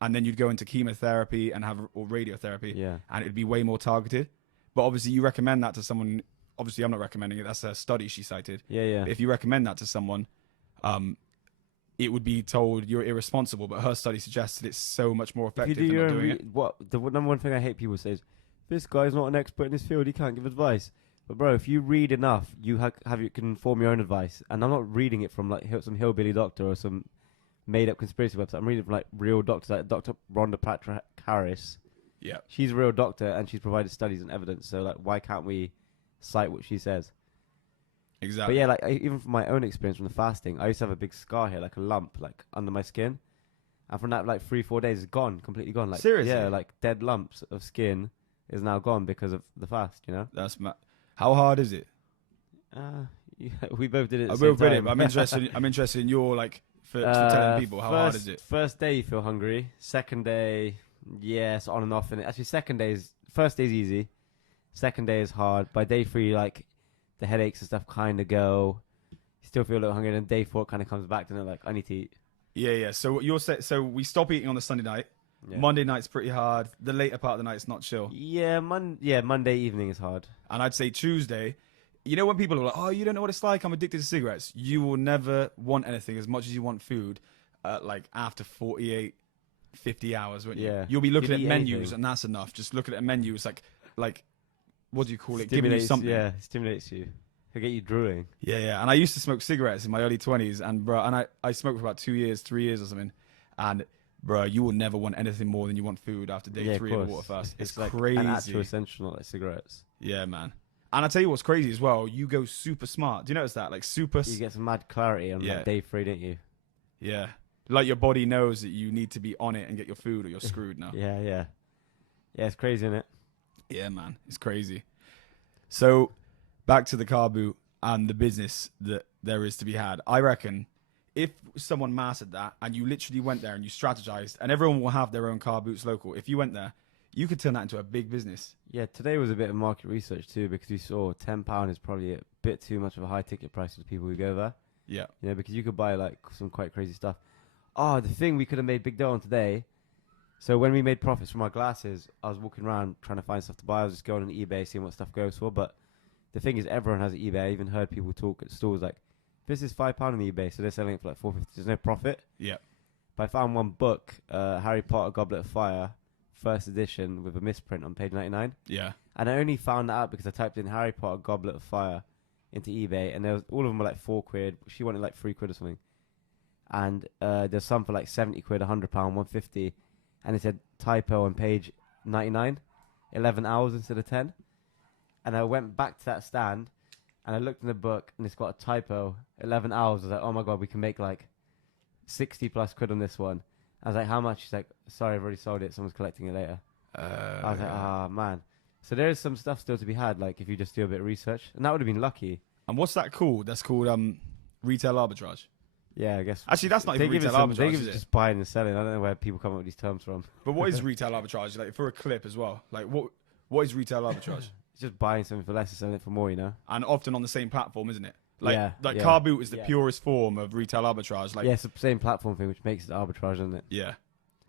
and then you'd go into chemotherapy and or radiotherapy, and it'd be way more targeted. But obviously, you recommend that to someone. Obviously, I'm not recommending it. That's a study she cited. Yeah. But if you recommend that to someone, it would be told you're irresponsible. But her study suggested it's so much more effective than not doing it. What the number one thing I hate people say is, this guy's not an expert in this field. He can't give advice. But bro, if you read enough, you can form your own advice. And I'm not reading it from like some hillbilly doctor or some made up conspiracy website. I'm reading it from like real doctors, like Dr. Rhonda Patrick Harris. Yeah, she's a real doctor and she's provided studies and evidence. So like, why can't we cite what she says? Exactly. But yeah, like even from my own experience from the fasting, I used to have a big scar here, like a lump, like under my skin, and from that like 3-4 days, it's gone, completely gone. Like seriously, yeah, like dead lumps of skin is now gone because of the fast. You know, that's how hard is it? Yeah, we both did it. At the same time. I'm interested in your like for telling people how hard is it. First day you feel hungry. Second day, yes, on and off. And actually, first day's easy. Second day is hard. By day 3, like the headaches and stuff kind of go. You still feel a little hungry. And then day 4 kind of comes back, and like I need to eat. Yeah. So what you're saying? So we stop eating on the Sunday night. Yeah. Monday night's pretty hard. The later part of the night's not chill. Yeah, Monday evening is hard. And I'd say Tuesday. You know when people are like, "Oh, you don't know what it's like. I'm addicted to cigarettes." You will never want anything as much as you want food. Like after 48, 50 hours, won't you? Yeah. You'll be looking at menus, anything. and that's enough. Just looking at a menu, it's like, what do you call it? Giving you something. Yeah, stimulates you. It'll get you drooling. Yeah. And I used to smoke cigarettes in my early 20s, and I smoked for about 2 years, 3 years or something, and. Bro, you will never want anything more than you want food after day 3 of a water fast. It's like crazy. An actual essential, not like cigarettes. Yeah, man. And I tell you what's crazy as well. You go super smart. Do you notice that? Like super. You get some mad clarity on like day 3, don't you? Yeah. Like your body knows that you need to be on it and get your food, or you're screwed now. Yeah. Yeah, it's crazy, isn't it? Yeah, man. It's crazy. So, back to the carboot and the business that there is to be had. I reckon if someone mastered that and you literally went there and you strategized, and everyone will have their own car boots local. If you went there, you could turn that into a big business. Yeah, today was a bit of market research too, because we saw £10 is probably a bit too much of a high ticket price for the people who go there. Yeah. You know, because you could buy like some quite crazy stuff. Oh, the thing we could have made big dough on today. So when we made profits from our glasses, I was walking around trying to find stuff to buy. I was just going on eBay, seeing what stuff goes for. But the thing is, everyone has eBay. I even heard people talk at stores like, this is £5 on eBay, so they're selling it for like $4.50. There's no profit. Yeah. But I found one book, Harry Potter Goblet of Fire, first edition with a misprint on page 99. Yeah. And I only found that out because I typed in Harry Potter Goblet of Fire into eBay, and there was, all of them were like £4. She wanted like £3 or something. And there's some for like £70, £100, £150. And it said typo on page 99, 11 hours instead of 10. And I went back to that stand and I looked in the book and it's got a typo, 11 hours. I was like, oh my God, we can make like 60 plus quid on this one. I was like, how much? She's like, sorry, I've already sold it. Someone's collecting it later. I was like, ah, man. So there is some stuff still to be had, like if you just do a bit of research. And that would have been lucky. And what's that called? That's called retail arbitrage. Yeah, I guess. Actually, that's not they even give retail it some, arbitrage, they give is it it? just buying and selling. I don't know where people come up with these terms from. But what is retail arbitrage? Like for a clip as well. Like what is retail arbitrage? It's just buying something for less and selling it for more, you know? And often on the same platform, isn't it? Like Yeah. carboot is the Yeah. purest form of retail arbitrage. Like Yeah, it's the same platform thing, which makes it arbitrage, isn't it? yeah.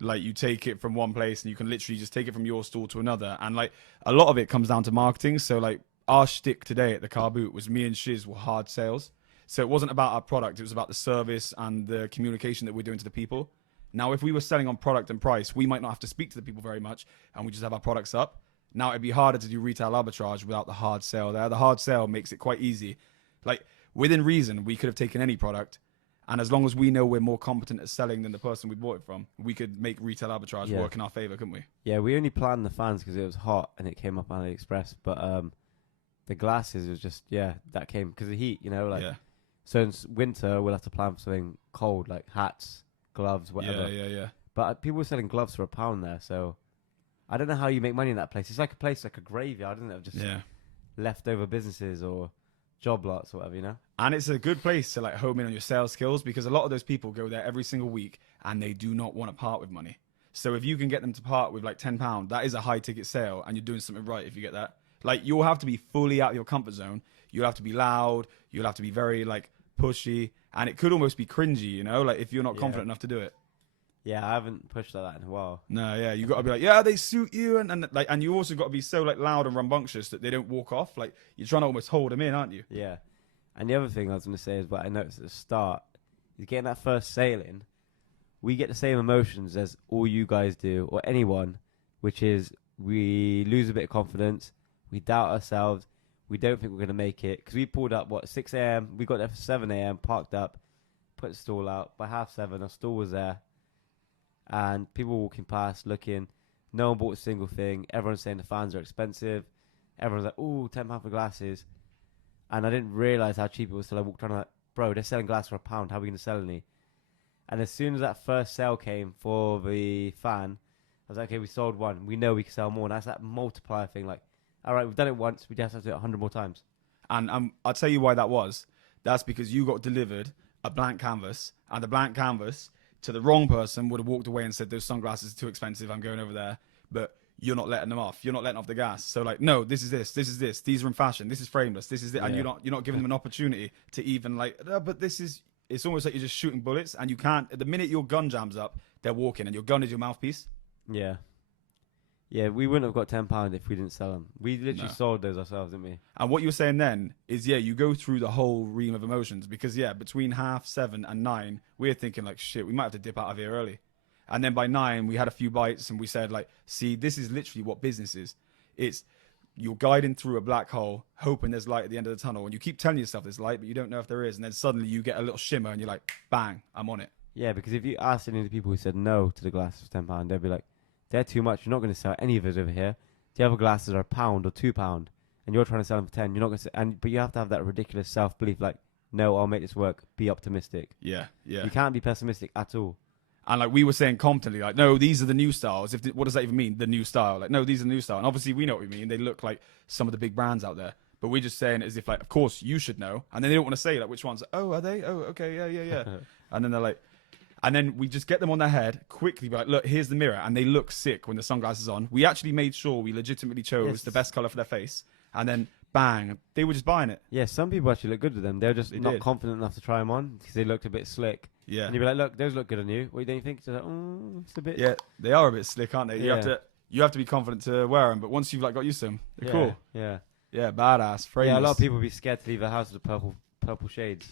Like you take it from one place and you can literally just take it from your store to another. And like a lot of it comes down to marketing. So like our shtick today at the carboot was me and Shiz were hard sales. So it wasn't about our product. It was about the service and the communication that we're doing to the people. Now, if we were selling on product and price, we might not have to speak to the people very much and we just have our products up. Now it'd be harder to do retail arbitrage without the hard sale there. The hard sale makes it quite easy. Like within reason, we could have taken any product. And as long as we know we're more competent at selling than the person we bought it from, we could make retail arbitrage work in our favor, couldn't we? Yeah, we only planned the fans because it was hot and it came up on AliExpress. But the glasses was just, that came because of the heat, you know? Like, yeah. So in winter, we'll have to plan for something cold, like hats, gloves, whatever. Yeah. But people were selling gloves for £1 there, so I don't know how you make money in that place. It's like a place, like a graveyard, isn't it? Of just leftover businesses or job lots or whatever, you know? And it's a good place to like home in on your sales skills because a lot of those people go there every single week and they do not want to part with money. So if you can get them to part with like £10, that is a high ticket sale and you're doing something right if you get that. Like you'll have to be fully out of your comfort zone. You'll have to be loud. You'll have to be very like pushy, and it could almost be cringy, you know, like if you're not confident enough to do it. Yeah, I haven't pushed like that in a while. No, yeah, you got to be like, yeah, they suit you, and you also got to be so like loud and rambunctious that they don't walk off. Like you're trying to almost hold them in, aren't you? Yeah, and the other thing I was going to say is what I noticed at the start is getting that first sale in. We get the same emotions as all you guys do, or anyone, which is we lose a bit of confidence, we doubt ourselves, we don't think we're going to make it. Because we pulled up, 6 a.m., we got there for 7 a.m., parked up, put the stall out. By 7:30, our stall was there. And people were walking past, looking. No one bought a single thing. Everyone's saying the fans are expensive. Everyone's like, ooh, £10 for glasses. And I didn't realise how cheap it was till I walked around like, bro, they're selling glasses for £1. How are we going to sell any? And as soon as that first sale came for the fan, I was like, okay, we sold one. We know we can sell more. And that's that multiplier thing. Like, all right, we've done it once. We just have to do it 100 more times. And I'll tell you why that was. That's because you got delivered a blank canvas, and the blank canvas to the wrong person would have walked away and said, those sunglasses are too expensive. I'm going over there. But you're not letting them off. You're not letting off the gas. So like, no, this is this. This is this. These are in fashion. This is frameless. This is it. And you're not giving them an opportunity to even like, no, but this is. It's almost like you're just shooting bullets, and you can't. The minute your gun jams up, they're walking, and your gun is your mouthpiece. Yeah. Yeah, we wouldn't have got £10 if we didn't sell them. We literally sold those ourselves, didn't we? And what you were saying then is, you go through the whole ream of emotions because, between 7:30 and 9, we're thinking like, shit, we might have to dip out of here early. And then by 9, we had a few bites and we said like, see, this is literally what business is. It's you're guiding through a black hole, hoping there's light at the end of the tunnel. And you keep telling yourself there's light, but you don't know if there is. And then suddenly you get a little shimmer and you're like, bang, I'm on it. Yeah, because if you ask any of the people who said no to the glasses for £10, they'd be like, they're too much. You're not going to sell any of it over here. The other glasses are £1 or £2, and you're trying to sell them for 10. You're not going to. But you have to have that ridiculous self-belief, like, no, I'll make this work. Be optimistic. Yeah. You can't be pessimistic at all. And like we were saying confidently, like, no, these are the new styles. What does that even mean? The new style? Like, no, these are the new style. And obviously we know what we mean. They look like some of the big brands out there. But we're just saying it as if like, of course you should know. And then they don't want to say like which ones. Oh, are they? Oh, okay, yeah. And then they're like, and then we just get them on their head quickly. Be like, look, here's the mirror, and they look sick when the sunglasses on. We actually made sure we legitimately chose the best color for their face, and then bang, they were just buying it. Yeah, some people actually look good with them. They're just not did. confident enough to try them on because they looked a bit slick. Yeah, And you'd be like, look, those look good on you. What do you think? So like, it's a bit. yeah, they are a bit slick, aren't they? Yeah. You have to be confident to wear them, but once you've like got used to them, they're cool. Yeah. Yeah, badass. Frameless. Yeah, a lot of people be scared to leave their house with the purple shades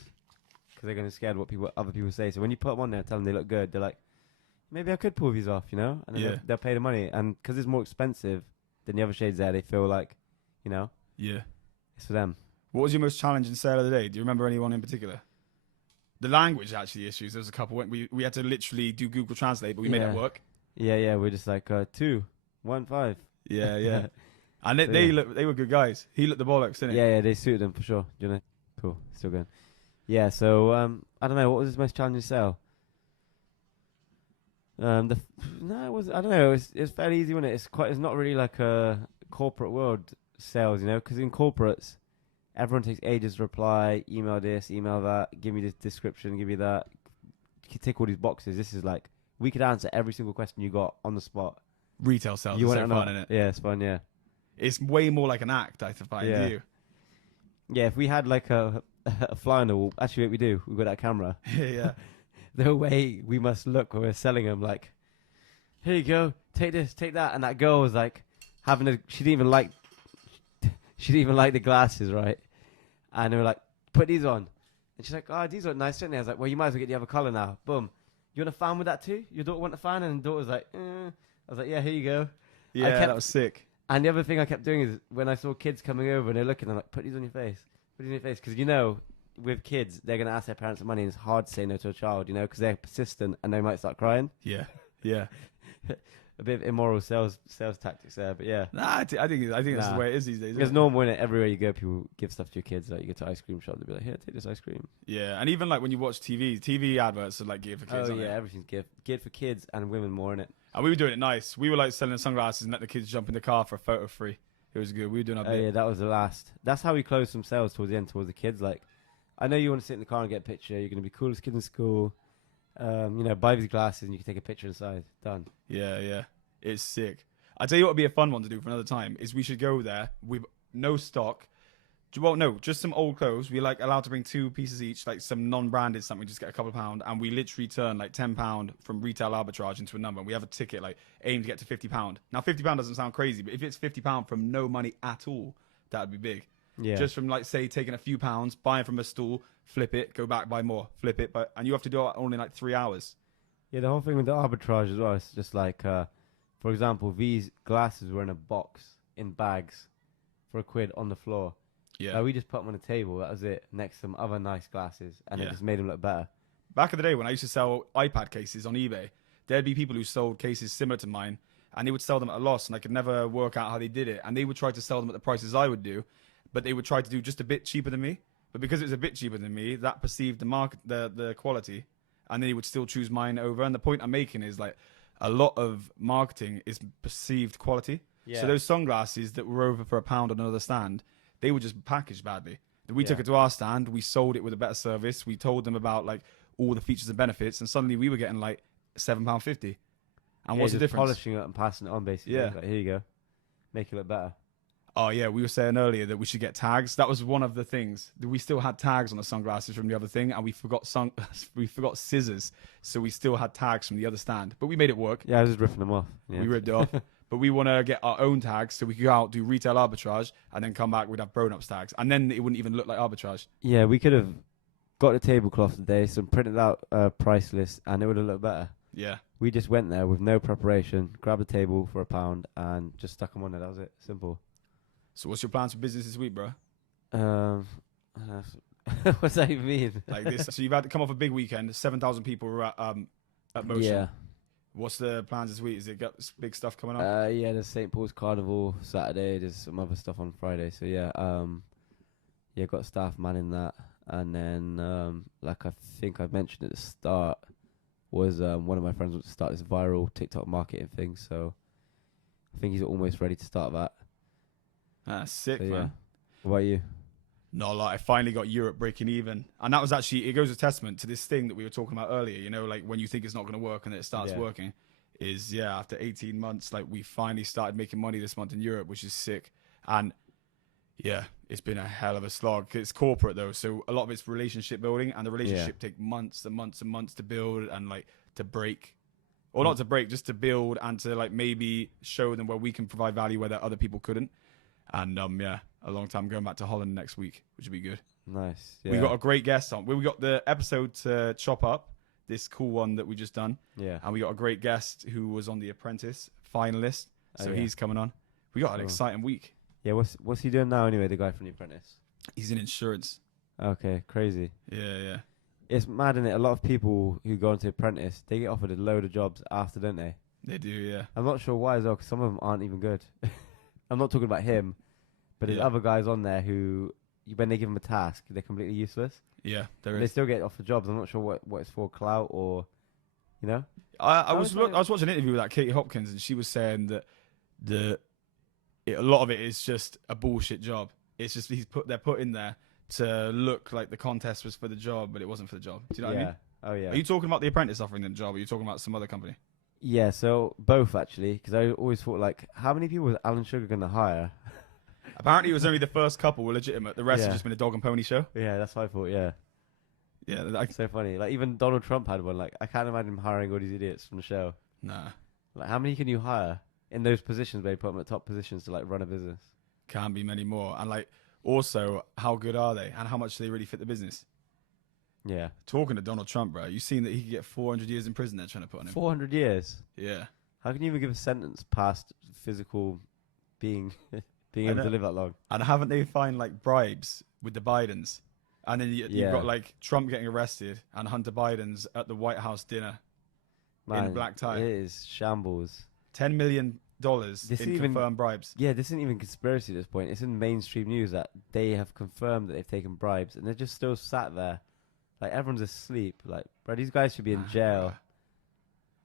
because they're gonna be scared what other people say. So when you put them on there, tell them they look good. They're like, maybe I could pull these off, you know? And then they'll pay the money, and because it's more expensive than the other shades there, they feel like, you know, it's for them. What was your most challenging sale of the day? Do you remember anyone in particular? The language actually issues. There was a couple. We had to literally do Google Translate, but we made it work. Yeah. We're just like 2, 1, 5. Yeah. And they were good guys. He looked the bollocks, didn't he? Yeah, they suited them for sure. Do you know? Cool, still going. Yeah, so I don't know. What was his most challenging sale? No, it was. I don't know. It's fairly easy, wasn't it? It's not really like a corporate world sales, you know, because in corporates, everyone takes ages to reply. Email this, email that. Give me this description. Give me that. You tick all these boxes. This is like we could answer every single question you got on the spot. Retail sales. You is want so fun, isn't it? Yeah, it's fun. Yeah. It's way more like an act, I find. Yeah. You. Yeah, if we had like a fly on the wall, actually what we do, we've got that camera. Yeah. The way we must look when we're selling them, like, here you go, take this, take that, and that girl was like she didn't even like the glasses, right? And they were like, put these on, and she's like, oh, these look nice, don't they? I was like, well, you might as well get the other color now. Boom. You want a fan with that too? Your daughter want a fan? And the daughter was like, I was like, yeah, here you go. Yeah, that was sick. And the other thing I kept doing is when I saw kids coming over and they're looking, I'm like, put these on your face. Put these on your face. Because, you know, with kids, they're going to ask their parents for money and it's hard to say no to a child, you know, because they're persistent and they might start crying. Yeah. A bit of immoral sales tactics there, but yeah. Nah, I think that's the way it is these days. It's normal, isn't it? Everywhere you go, people give stuff to your kids. Like, you go to ice cream shop, they'll be like, here, take this ice cream. Yeah, and even like when you watch TV adverts are like geared for kids. Oh, yeah, everything's geared for kids and women more, innit? And we were doing it nice. We were like selling sunglasses and let the kids jump in the car for a photo free. It was good. We were doing our bit. Yeah, that was the last. That's how we closed some sales towards the end, towards the kids. Like, I know you want to sit in the car and get a picture. You're going to be coolest kid in school. You know, buy these glasses and you can take a picture inside. Done. Yeah. It's sick. I tell you what would be a fun one to do for another time is we should go there with no stock. Well, no, just some old clothes. We're like allowed to bring 2 pieces each, like some non-branded something, just get a couple of pound, and we literally turn like £10 from retail arbitrage into a number. And we have a ticket like aim to get to £50. Now £50 doesn't sound crazy, but if it's £50 from no money at all, that would be big. Yeah. Just from like say taking a few pounds, buying from a stall, flip it, go back, buy more, flip it, and you have to do it only in like 3 hours. Yeah, the whole thing with the arbitrage as well. It's just like, for example, these glasses were in a box in bags for £1 on the floor. Yeah. We just put them on the table. That was it. Next to some other nice glasses, and it just made them look better. Back in the day when I used to sell iPad cases on eBay, there'd be people who sold cases similar to mine, and they would sell them at a loss, and I could never work out how they did it. And they would try to sell them at the prices I would do, but they would try to do just a bit cheaper than me. But because it was a bit cheaper than me, that perceived the quality, and they would still choose mine over. And the point I'm making is like a lot of marketing is perceived quality. Yeah. So those sunglasses that were over for £1 on another stand, they were just packaged badly. We took it to our stand, we sold it with a better service, we told them about like all the features and benefits, and suddenly we were getting like £7.50. And what's the difference? Polishing it and passing it on, basically. Yeah. Like, here you go. Make it look better. Oh yeah, we were saying earlier that we should get tags. That was one of the things. We still had tags on the sunglasses from the other thing, and we forgot scissors, so we still had tags from the other stand. But we made it work. Yeah, I was just ripping them off. Yeah. We ripped it off. But we want to get our own tags so we could go out, do retail arbitrage, and then come back, we'd have grown-ups tags. And then it wouldn't even look like arbitrage. Yeah, we could have got a tablecloth today, some printed out price list, and it would have looked better. Yeah. We just went there with no preparation, grabbed a table for £1, and just stuck them on there. That was it. Simple. So what's your plans for business this week, bro? What's that even mean? Like this. So you've had to come off a big weekend. 7,000 people were at Motion. Yeah. What's the plans this week? Is it got big stuff coming up? Yeah, there's St. Paul's Carnival Saturday. There's some other stuff on Friday. So yeah, got staff manning that, and then like I think I mentioned at the start, was one of my friends wants to start this viral TikTok marketing thing. So I think he's almost ready to start that. Sick, So, man. What about you? No, like I finally got Europe breaking even, and that was actually, it goes a testament to this thing that we were talking about earlier. You know, like when you think it's not going to work and it starts Yeah. working, is after 18 months, like we finally started making money this month in Europe, which is sick. And yeah, it's been a hell of a slog. It's corporate though, so a lot of it's relationship building, and the relationship take months and months and months to build and like to break, or not to break, just to build and to like maybe show them where we can provide value where that other people couldn't. And yeah, a long time going back to Holland next week, which would be good. Nice. Yeah. We got a great guest on. We got the episode to chop up, this cool one that we just done, Yeah. and we got a great guest who was on The Apprentice finalist, so he's coming on. We got an exciting week. Yeah. What's he doing now anyway? The guy from The Apprentice. He's in insurance. Okay. Crazy. Yeah. It's mad, isn't it? A lot of people who go into Apprentice, they get offered a load of jobs after, don't they? They do, yeah. I'm not sure why as well, because some of them aren't even good. I'm not talking about him, but there's Yeah. other guys on there who, when they give them a task, they're completely useless. Yeah, there They is. still get offered jobs. I'm not sure what it's for, clout or, you know? I was watching an interview with that Katie Hopkins, and she was saying that a lot of it is just a bullshit job. It's just they're put in there to look like the contest was for the job, but it wasn't for the job. Do you know what I mean? Oh, yeah. Are you talking about The Apprentice offering them a job, or are you talking about some other company? Yeah, so both actually, because I always thought, like, how many people was Alan Sugar going to hire? Apparently, it was only the first couple were legitimate. The rest Yeah. have just been a dog and pony show. Yeah, that's what I thought, yeah. Yeah, like, So funny. Like, even Donald Trump had one. Like, I can't imagine him hiring all these idiots from the show. nah, Like, how many can you hire in those positions where you put them at top positions to, like, run a business? can't be many more. And like, also, how good are they, and how much do they really fit the business? Yeah. Talking to Donald Trump, bro, you seen that he could get 400 years in prison? They're trying to put on him. 400 years. Yeah. How can you even give a sentence past physical being being able to live that long? And haven't they find like bribes with the Bidens? And then you've got like Trump getting arrested and Hunter Biden's at the White House dinner in black tie. It is shambles. $10 million This in isn't even- confirmed bribes. Yeah, this isn't even conspiracy at this point. It's in mainstream news that they have confirmed that they've taken bribes, and they're just still sat there. Like, everyone's asleep. Like, bro, these guys should be in jail.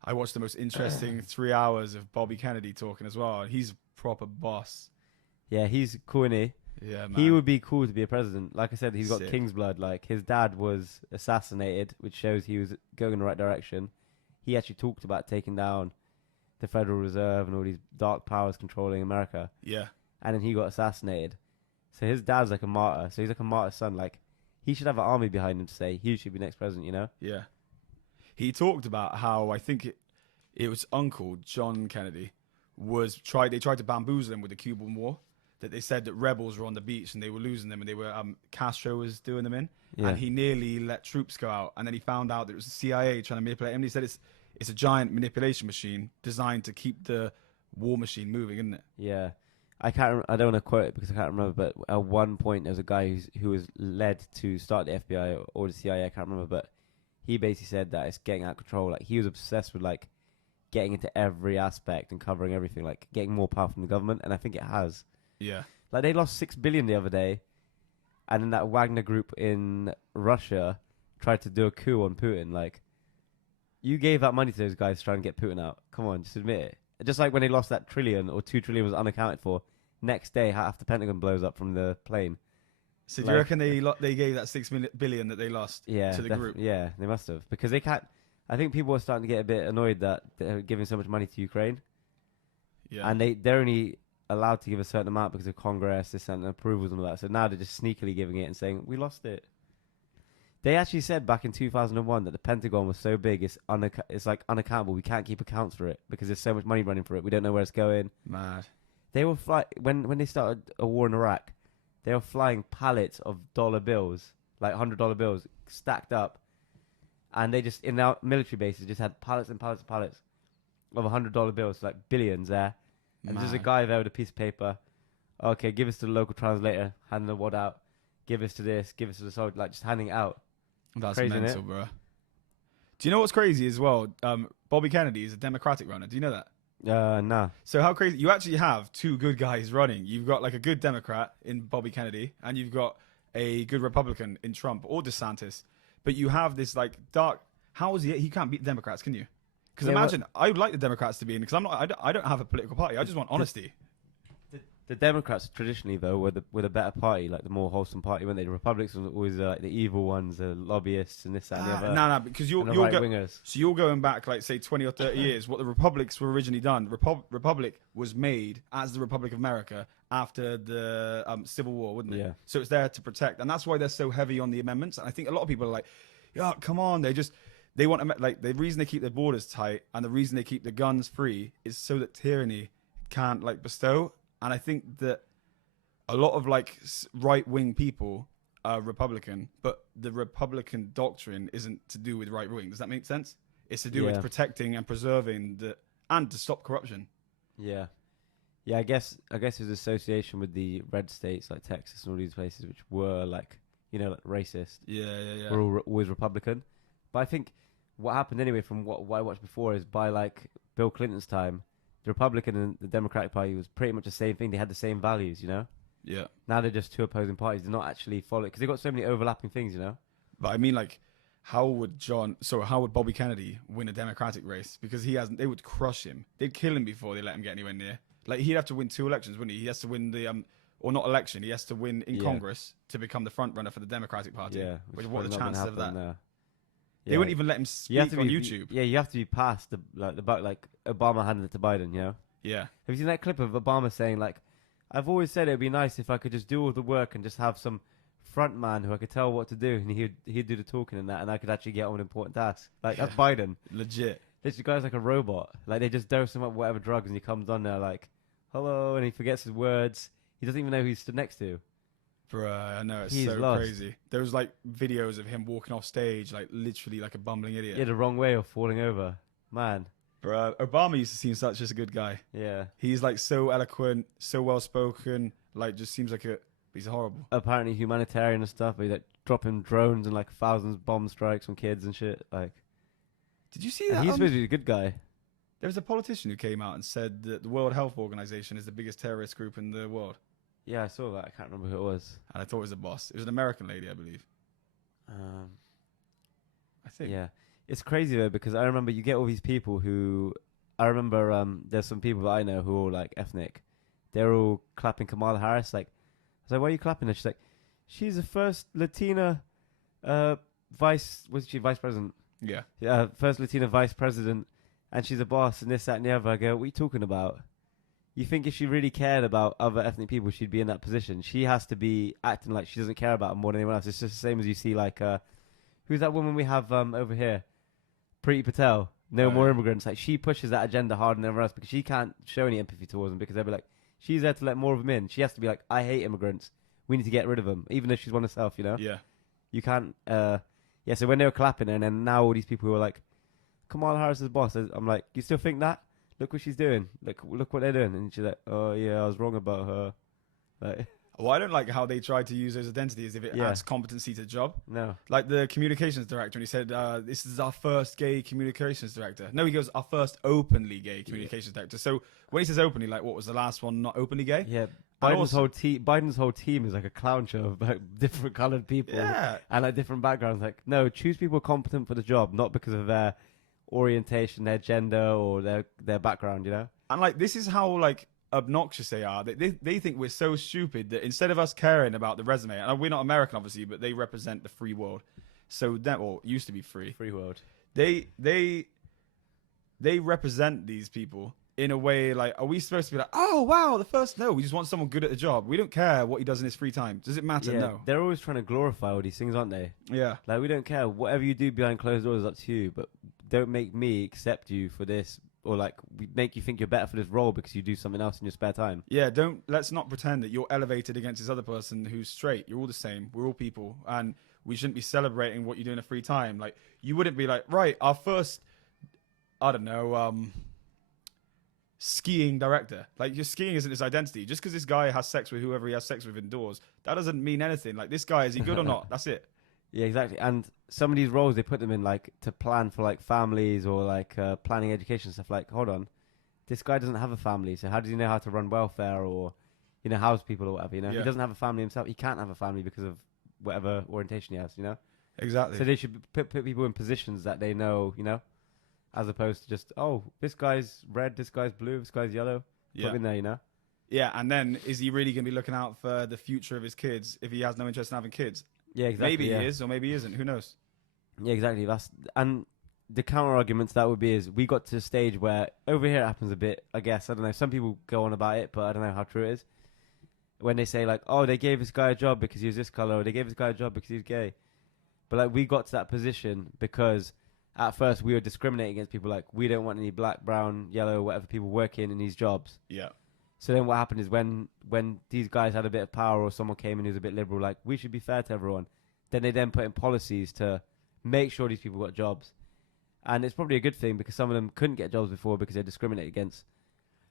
I watched the most interesting 3 hours of Bobby Kennedy talking as well. He's a proper boss. Yeah, he's cool, innit? Yeah, man. He would be cool to be a president. Like I said, he's got Sick. king's blood. Like, his dad was assassinated, which shows he was going in the right direction. He actually talked about taking down the Federal Reserve and all these dark powers controlling America. Yeah. And then he got assassinated. So his dad's like a martyr. So he's like a martyr's son. Like, he should have an army behind him to say he should be next president, you know? Yeah. He talked about how, I think it was Uncle John Kennedy they tried to bamboozle him with the Cuban War. That they said that rebels were on the beach and they were losing them, and they were Castro was doing them in, Yeah. and he nearly let troops go out, and then he found out that it was the CIA trying to manipulate him. And he said it's a giant manipulation machine designed to keep the war machine moving, isn't it? Yeah. I don't want to quote it because I can't remember, but at one point there was a guy who was led to start the FBI or the CIA, I can't remember, but he basically said that it's getting out of control. Like, he was obsessed with, like, getting into every aspect and covering everything, like, getting more power from the government, and I think it has. Yeah. Like, they lost $6 billion the other day, and then that Wagner group in Russia tried to do a coup on Putin. Like, you gave that money to those guys to try and get Putin out. Come on, just admit it. Just like when they lost that $1 trillion or $2 trillion was unaccounted for, next day half the Pentagon blows up from the plane. So do you reckon they gave that $6 billion that they lost Yeah, to the group? Yeah, they must have, because they can't. I think people are starting to get a bit annoyed that they're giving so much money to Ukraine, Yeah. and they're only allowed to give a certain amount because of Congress, this and approvals and all that. So now they're just sneakily giving it and saying we lost it. They actually said back in 2001 that the Pentagon was so big it's like unaccountable. We can't keep accounts for it because there's so much money running for it. We don't know where it's going. Mad. They were when they started a war in Iraq, they were flying pallets of dollar bills, like $100 bills, stacked up, and they just in our military bases just had pallets and pallets and pallets of $100 bills, like billions there. And there's a Mad. guy there with a piece of paper. Okay, give us to the local translator, hand the wad out. Give us to this, give us to the soldier, like just handing it out. That's Crazy, mental, innit? bro. Do you know what's crazy as well? Bobby Kennedy is a Democratic runner. Do you know that? Nah. So how crazy? You actually have two good guys running. You've got like a good Democrat in Bobby Kennedy, and you've got a good Republican in Trump or DeSantis. But you have this like dark. How is he? He can't beat the Democrats, can you? Because Yeah, imagine, I would like the Democrats to be in, because I don't have a political party. I just want honesty. The The Democrats traditionally though were the better party, like the more wholesome party, weren't they? The Republicans were always like the evil ones, the lobbyists and this that and the other. No, because and the you're right wingers. so you're going back like say 20 or 30 years. What the republics were originally done. Republic was made as the Republic of America after the Civil War, wouldn't it? Yeah. So it's there to protect, and that's why they're so heavy on the amendments. And I think a lot of people are like, yeah, come on, they want to, like, the reason they keep their borders tight and the reason they keep the guns free is so that tyranny can't like bestow. And I think that a lot of like right wing people are Republican, but the Republican doctrine isn't to do with right wing. Does that make sense? It's to do with protecting and preserving and to stop corruption. Yeah. Yeah, I guess there's association with the red states like Texas and all these places which were like, like racist. Yeah. Were always Republican. But I think what happened anyway from what I watched before is by like Bill Clinton's time, the Republican and the Democratic Party was pretty much the same thing. They had the same values, Yeah. Now they're just two opposing parties. They're not actually following because they've got so many overlapping things, But I mean, like, how would Bobby Kennedy win a Democratic race? Because they would crush him. They'd kill him before they let him get anywhere near. Like, he'd have to win 2 elections, wouldn't he? He has to win or not election. He has to win in Congress to become the front runner for the Democratic Party. Yeah. What are the chances of that? Yeah. They wouldn't even let him speak on YouTube. Yeah, you have to be past the Obama handed it to Biden, Yeah. Have you seen that clip of Obama saying like, I've always said it'd be nice if I could just do all the work and just have some front man who I could tell what to do and he'd do the talking and that and I could actually get on with important tasks. Like that's Biden. Legit. This guy's like a robot. Like they just dose him up with whatever drugs and he comes on there like, hello, and he forgets his words. He doesn't even know who he's stood next to. Bruh, I know, it's He's so lost. crazy. There was like videos of him walking off stage, like literally like a bumbling idiot. Yeah, the wrong way of falling over. Man. Bruh, Obama used to seem such just a good guy. Yeah. He's like so eloquent, so well spoken, like just seems like he's horrible. Apparently humanitarian and stuff, but he's like dropping drones and like thousands of bomb strikes on kids and shit. Like, did you see and that? he's supposed to be a good guy. There was a politician who came out and said that the World Health Organization is the biggest terrorist group in the world. Yeah, I saw that. I can't remember who it was. And I thought it was a boss. It was an American lady, I believe. I think. Yeah. It's crazy though because I remember you get all these people who I remember there's some people that I know who are all like ethnic. They're all clapping Kamala Harris. Like, I was like, why are you clapping her? She's like, she's the first Latina vice president? Yeah. Yeah, first Latina vice president, and she's a boss and this, that, and the other. I go, what are you talking about? You think if she really cared about other ethnic people, she'd be in that position? She has to be acting like she doesn't care about them more than anyone else. It's just the same as you see, like, who's that woman we have over here? Priti Patel. No more immigrants. Like, she pushes that agenda harder than everyone else because she can't show any empathy towards them because they'll be like, she's there to let more of them in. She has to be like, I hate immigrants. We need to get rid of them, even though she's one herself, Yeah. You can't, yeah, so when they were clapping her, and then now all these people who are like, Kamala Harris is boss, I'm like, you still think that? Look what she's doing. Look what they're doing. And she's like, oh, yeah, I was wrong about her. Like, well, I don't like how they try to use those identities if it adds competency to the job. No. Like the communications director, and he said, this is our first gay communications director. No, he goes, our first openly gay communications director. So when he says openly, like, what was the last one not openly gay? Yeah. Biden's whole team is like a clown show of like different colored people and like different backgrounds. Like, no, choose people competent for the job, not because of their orientation, their gender, or their background, And like, this is how like obnoxious they are. They think we're so stupid that instead of us caring about the resume, and we're not American obviously, but they represent the free world. So that, or used to be free world. They represent these people in a way like, are we supposed to be like, oh wow, the first? No, we just want someone good at the job. We don't care what he does in his free time. Does it matter? Yeah, No. they're always trying to glorify all these things, aren't they? Yeah. Like, we don't care. Whatever you do behind closed doors is up to you, but don't make me accept you for this, or like make you think you're better for this role because you do something else in your spare time. Yeah, let's not pretend that you're elevated against this other person who's straight. You're all the same. We're all people, and we shouldn't be celebrating what you do in a free time. Like, you wouldn't be like, right, our first, I don't know, skiing director. Like, your skiing isn't his identity. Just because this guy has sex with whoever he has sex with indoors, that doesn't mean anything. Like, this guy, is he good or not? That's it. Yeah, exactly. And some of these roles, they put them in like to plan for like families or like planning education stuff. Like, hold on, this guy doesn't have a family, so how does he know how to run welfare or, house people or whatever? He doesn't have a family himself. He can't have a family because of whatever orientation he has. Exactly. So they should put people in positions that they know, as opposed to just, oh, this guy's red, this guy's blue, this guy's yellow. Put him in there, Yeah, and then is he really going to be looking out for the future of his kids if he has no interest in having kids? Yeah, exactly. Maybe yeah. he is, or maybe he isn't. Who knows? Yeah, exactly. And the counter argument to that would be is we got to a stage where over here it happens a bit. I guess I don't know. Some people go on about it, but I don't know how true it is. When they say like, oh, they gave this guy a job because he was this color, or they gave this guy a job because he's gay. But like we got to that position because at first we were discriminating against people. Like we don't want any black, brown, yellow, whatever people working in these jobs. Yeah. So then what happened is when these guys had a bit of power or someone came in who was a bit liberal, like, we should be fair to everyone. Then they then put in policies to make sure these people got jobs. And it's probably a good thing because some of them couldn't get jobs before because they're discriminated against.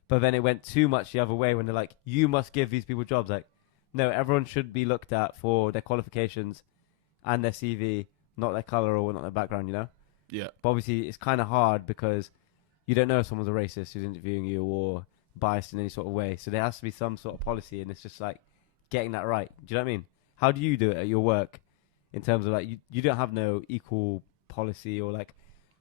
But then it went too much the other way when they're like, you must give these people jobs. Like, no, everyone should be looked at for their qualifications and their CV, not their color or not their background, you know? Yeah. But obviously it's kind of hard because you don't know if someone's a racist who's interviewing you or biased in any sort of way, so there has to be some sort of policy, and it's just like getting that right. Do you know what I mean? How do you do it at your work in terms of like you don't have no equal policy or like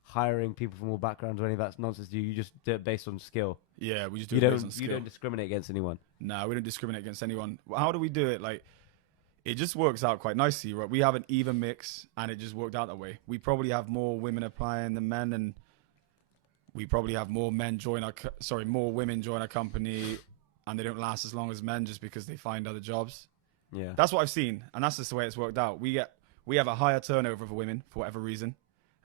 hiring people from all backgrounds or any of that nonsense? You just do it based on skill? Yeah, we just do You it based on skill. You don't discriminate against anyone. No, we don't discriminate against anyone. How do we do it? Like, it just works out quite nicely, right? We have an even mix, and it just worked out that way. We probably have more women applying than men, and we probably have more women join our company, and they don't last as long as men just because they find other jobs. Yeah, That's what I've seen, and that's just the way it's worked out. We have a higher turnover for women for whatever reason,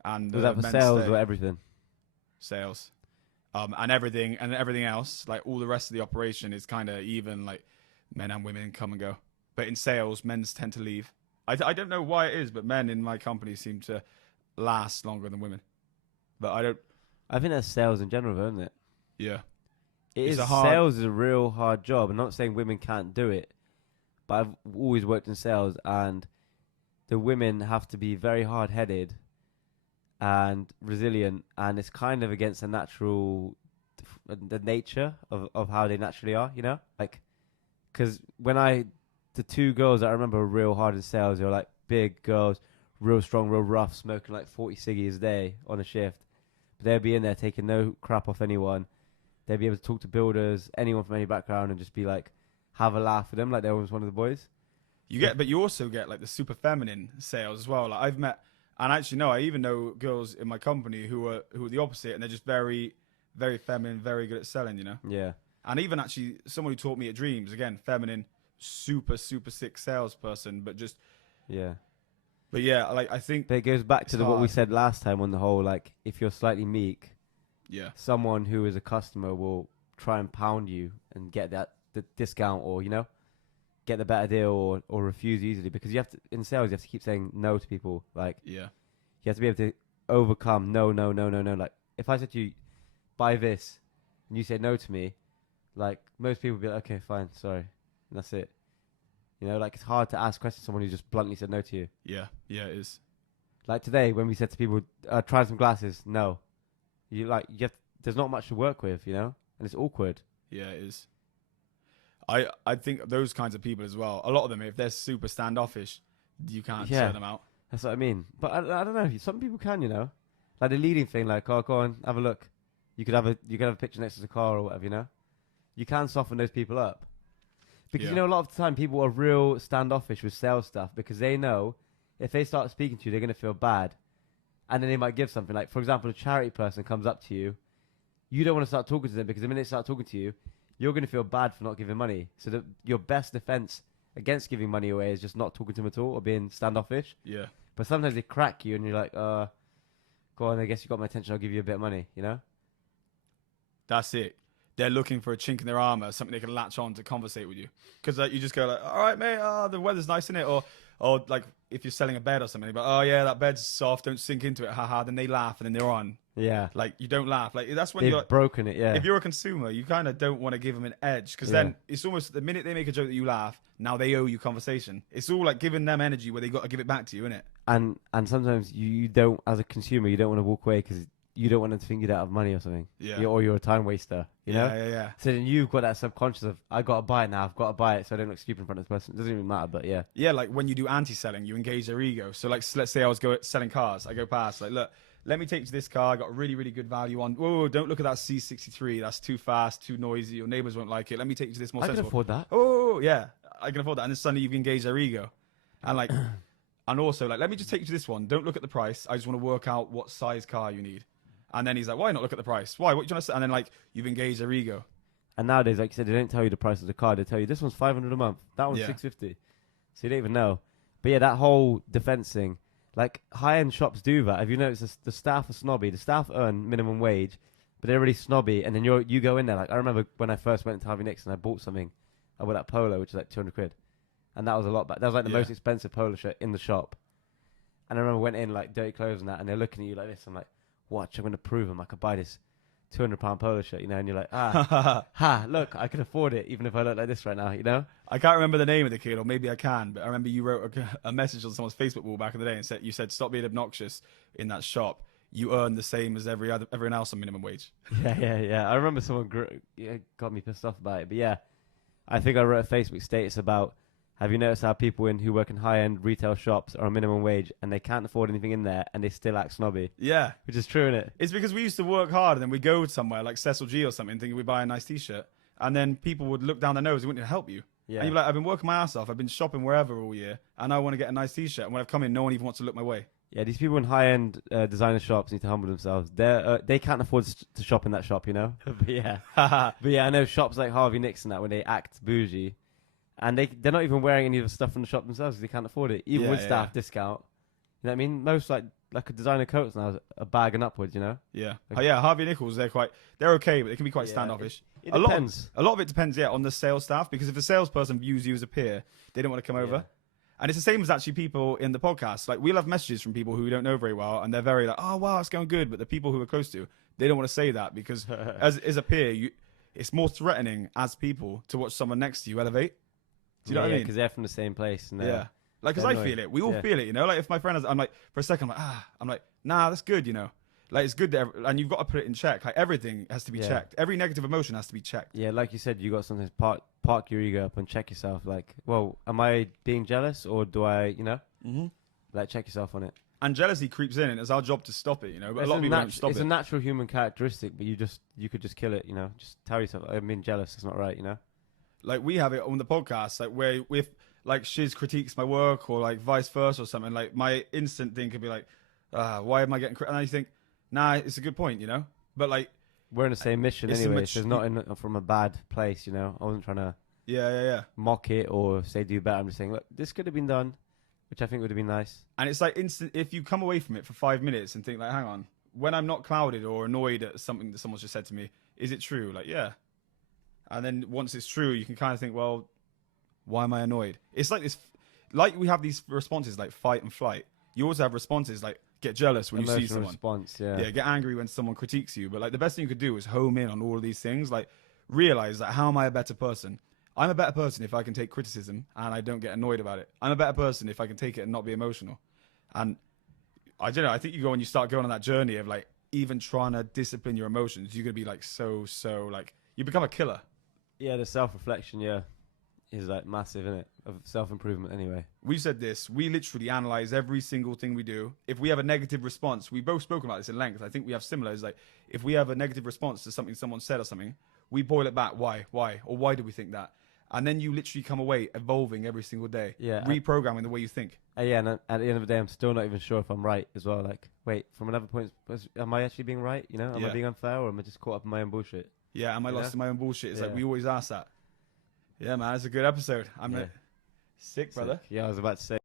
and was that for men sales stay. or everything? Sales, and everything else, like all the rest of the operation is kind of even. Like men and women come and go, but in sales, men tend to leave. I don't know why it is, but men in my company seem to last longer than women. But I think that's sales in general, isn't it? Yeah. Sales is a real hard job. I'm not saying women can't do it, but I've always worked in sales, and the women have to be very hard-headed and resilient, and it's kind of against the nature of how they naturally are, you know? Like, because the two girls that I remember were real hard in sales, they were like big girls, real strong, real rough, smoking like 40 ciggies a day on a shift. But they'd be in there taking no crap off anyone. They'd be able to talk to builders, anyone from any background, and just be like, have a laugh with them like they was one of the boys. But you also get like the super feminine sales as well. Like I've met, and actually no, I even know girls in my company who are the opposite, and they're just very, very feminine, very good at selling, you know? Yeah. And even actually someone who taught me at Dreams, again, feminine, super, super sick salesperson, but just... Yeah. But yeah, like I think... But it goes back to what we said last time on the whole, like, if you're slightly meek, yeah, someone who is a customer will try and pound you and get the discount, or, you know, get the better deal, or refuse easily, because in sales you have to keep saying no to people. Like, yeah, you have to be able to overcome no. Like, if I said to you, buy this, and you say no to me, like, most people would be like, okay, fine, sorry, and that's it. You know, like, it's hard to ask questions to someone who just bluntly said no to you. yeah, it is. Like today, when we said to people, try some glasses, no. There's not much to work with, you know? And it's awkward. Yeah, it is. I think those kinds of people as well, a lot of them, if they're super standoffish, you can't turn them out. That's what I mean. But I don't know. Some people can, you know? Like the leading thing, like, oh, go on, have a look. You could have a picture next to the car or whatever, you know? You can soften those people up. Because, you know, a lot of the time people are real standoffish with sales stuff because they know if they start speaking to you, they're going to feel bad. And then they might give something. Like, for example, a charity person comes up to you. You don't want to start talking to them because the minute they start talking to you, you're going to feel bad for not giving money. So your best defense against giving money away is just not talking to them at all or being standoffish. Yeah. But sometimes they crack you and you're like, go on, I guess you got my attention, I'll give you a bit of money, you know? That's it. They're looking for a chink in their armor, something they can latch on to conversate with you. Because you just go like, all right, mate, the weather's nice, isn't it? Or like if you're selling a bed or something, but oh yeah, that bed's soft, don't sink into it, haha. Then they laugh and then they're on. Yeah. Like you don't laugh. Like that's when they've broken it, yeah. If you're a consumer, you kind of don't want to give them an edge because then it's almost the minute they make a joke that you laugh, now they owe you conversation. It's all like giving them energy where they got to give it back to you, isn't it? And sometimes you don't, as a consumer, you don't want to walk away because you don't want them to think you're out of money or something. Yeah. Or you're a time waster, you know? Yeah. So then you've got that subconscious of, I got to buy it now, I've got to buy it so I don't look stupid in front of this person. It doesn't even matter, but yeah. Yeah, like when you do anti-selling, you engage their ego. So like, let's say I was selling cars. I go past, like, look, let me take you to this car. I got really, really good value on. Whoa, don't look at that C63. That's too fast, too noisy. Your neighbors won't like it. Let me take you to this more I can sensible. afford that. Oh, yeah, I can afford that. And then suddenly you've engaged their ego. And like, and also like, let me just take you to this one. Don't look at the price. I just want to work out what size car you need. And then he's like, why not look at the price? Why? What do you want to say? And then like, you've engaged their ego. And nowadays, like you said, they don't tell you the price of the car. They tell you this one's 500 a month. That one's 650. So you don't even know. But yeah, that whole defense thing. Like, high-end shops do that. Have you noticed the staff are snobby? The staff earn minimum wage, but they're really snobby. And then you go in there. Like, I remember when I first went to Harvey Nicks and I bought something. I bought that polo, which is like 200 quid. And that was a lot back. That was like the most expensive polo shirt in the shop. And I remember went in, like, dirty clothes and that, and they're looking at you like this. I'm like, watch, I'm going to prove them. I could buy this £200 polo shirt, you know, and you're like, look, I can afford it, even if I look like this right now, you know? I can't remember the name of the kid, or maybe I can, but I remember you wrote a message on someone's Facebook wall back in the day and you said, stop being obnoxious in that shop. You earn the same as everyone else on minimum wage. Yeah. I remember someone got me pissed off about it, but yeah, I think I wrote a Facebook status about, have you noticed how people who work in high-end retail shops are on minimum wage and they can't afford anything in there and they still act snobby? Yeah. Which is true, innit? It's because we used to work hard and then we go somewhere like Cecil G or something thinking we buy a nice t-shirt and then people would look down their nose and wouldn't help you. Yeah. And you're like, I've been working my ass off. I've been shopping wherever all year and I want to get a nice t-shirt. And when I've come in, no one even wants to look my way. Yeah, these people in high-end designer shops need to humble themselves. They can't afford to shop in that shop, you know? But yeah. I know shops like Harvey Nicks and that, when they act bougie, and they're not even wearing any of the stuff from the shop themselves because they can't afford it, even with staff discount. You know what I mean? Most like a designer coats now are bag and upwards, you know? Yeah. Harvey Nichols, they're okay, but they can be quite standoffish. It depends. A lot of it depends, on the sales staff, because if a salesperson views you as a peer, they don't want to come over. And it's the same as actually people in the podcast. Like, we'll have messages from people who we don't know very well, and they're very like, oh, wow, it's going good. But the people who are close to, they don't want to say that because as a peer, it's more threatening as people to watch someone next to you elevate. Do you know what I mean? Because they're from the same place. And like, because I feel it. We all feel it, you know? Like, if my friend has, I'm like, for a second, I'm like, nah, that's good, you know? Like, it's good that, and you've got to put it in check. Like, everything has to be checked. Every negative emotion has to be checked. Yeah, like you said, you got something to park your ego up and check yourself. Like, well, am I being jealous or do I, you know? Mm-hmm. Like, check yourself on it. And jealousy creeps in, and it's our job to stop it, you know? But a lot of people don't stop it. It's a natural human characteristic, but you could just kill it, you know? Just tell yourself, I'm being jealous, it's not right, you know? Like, we have it on the podcast, like, where if, like, Shiz critiques my work or, like, vice versa or something, like, my instant thing could be like, why am I getting... And I think, nah, it's a good point, you know? But, like... We're in the same mission anyway, so it's not from a bad place, you know? I wasn't trying to mock it or say do better. I'm just saying, look, this could have been done, which I think would have been nice. And it's like instant... If you come away from it for 5 minutes and think, like, hang on, when I'm not clouded or annoyed at something that someone's just said to me, is it true? Like, yeah. And then once it's true, you can kind of think, well, why am I annoyed? It's like this, like we have these responses like fight and flight. You also have responses like get jealous when you see someone. Response, yeah, get angry when someone critiques you. But like the best thing you could do is home in on all of these things. Like realize that how am I a better person? I'm a better person if I can take criticism and I don't get annoyed about it. I'm a better person if I can take it and not be emotional. And I don't know. I think you start going on that journey of like even trying to discipline your emotions, you're gonna be like so like you become a killer. Yeah, the self-reflection, is like massive, isn't it? Of self-improvement anyway. We've said this. We literally analyze every single thing we do. If we have a negative response, we've both spoken about this in length. I think we have similar. It's like if we have a negative response to something someone said or something, we boil it back. Why? Or why do we think that? And then you literally come away evolving every single day. Yeah. Reprogramming the way you think. Yeah, and at the end of the day, I'm still not even sure if I'm right as well. Like, wait, from another point, am I actually being right? You know, am I being unfair or am I just caught up in my own bullshit? Yeah, am I lost in my own bullshit? It's like we always ask that. Yeah, man, it's a good episode. I'm sick, brother. Yeah, I was about to say.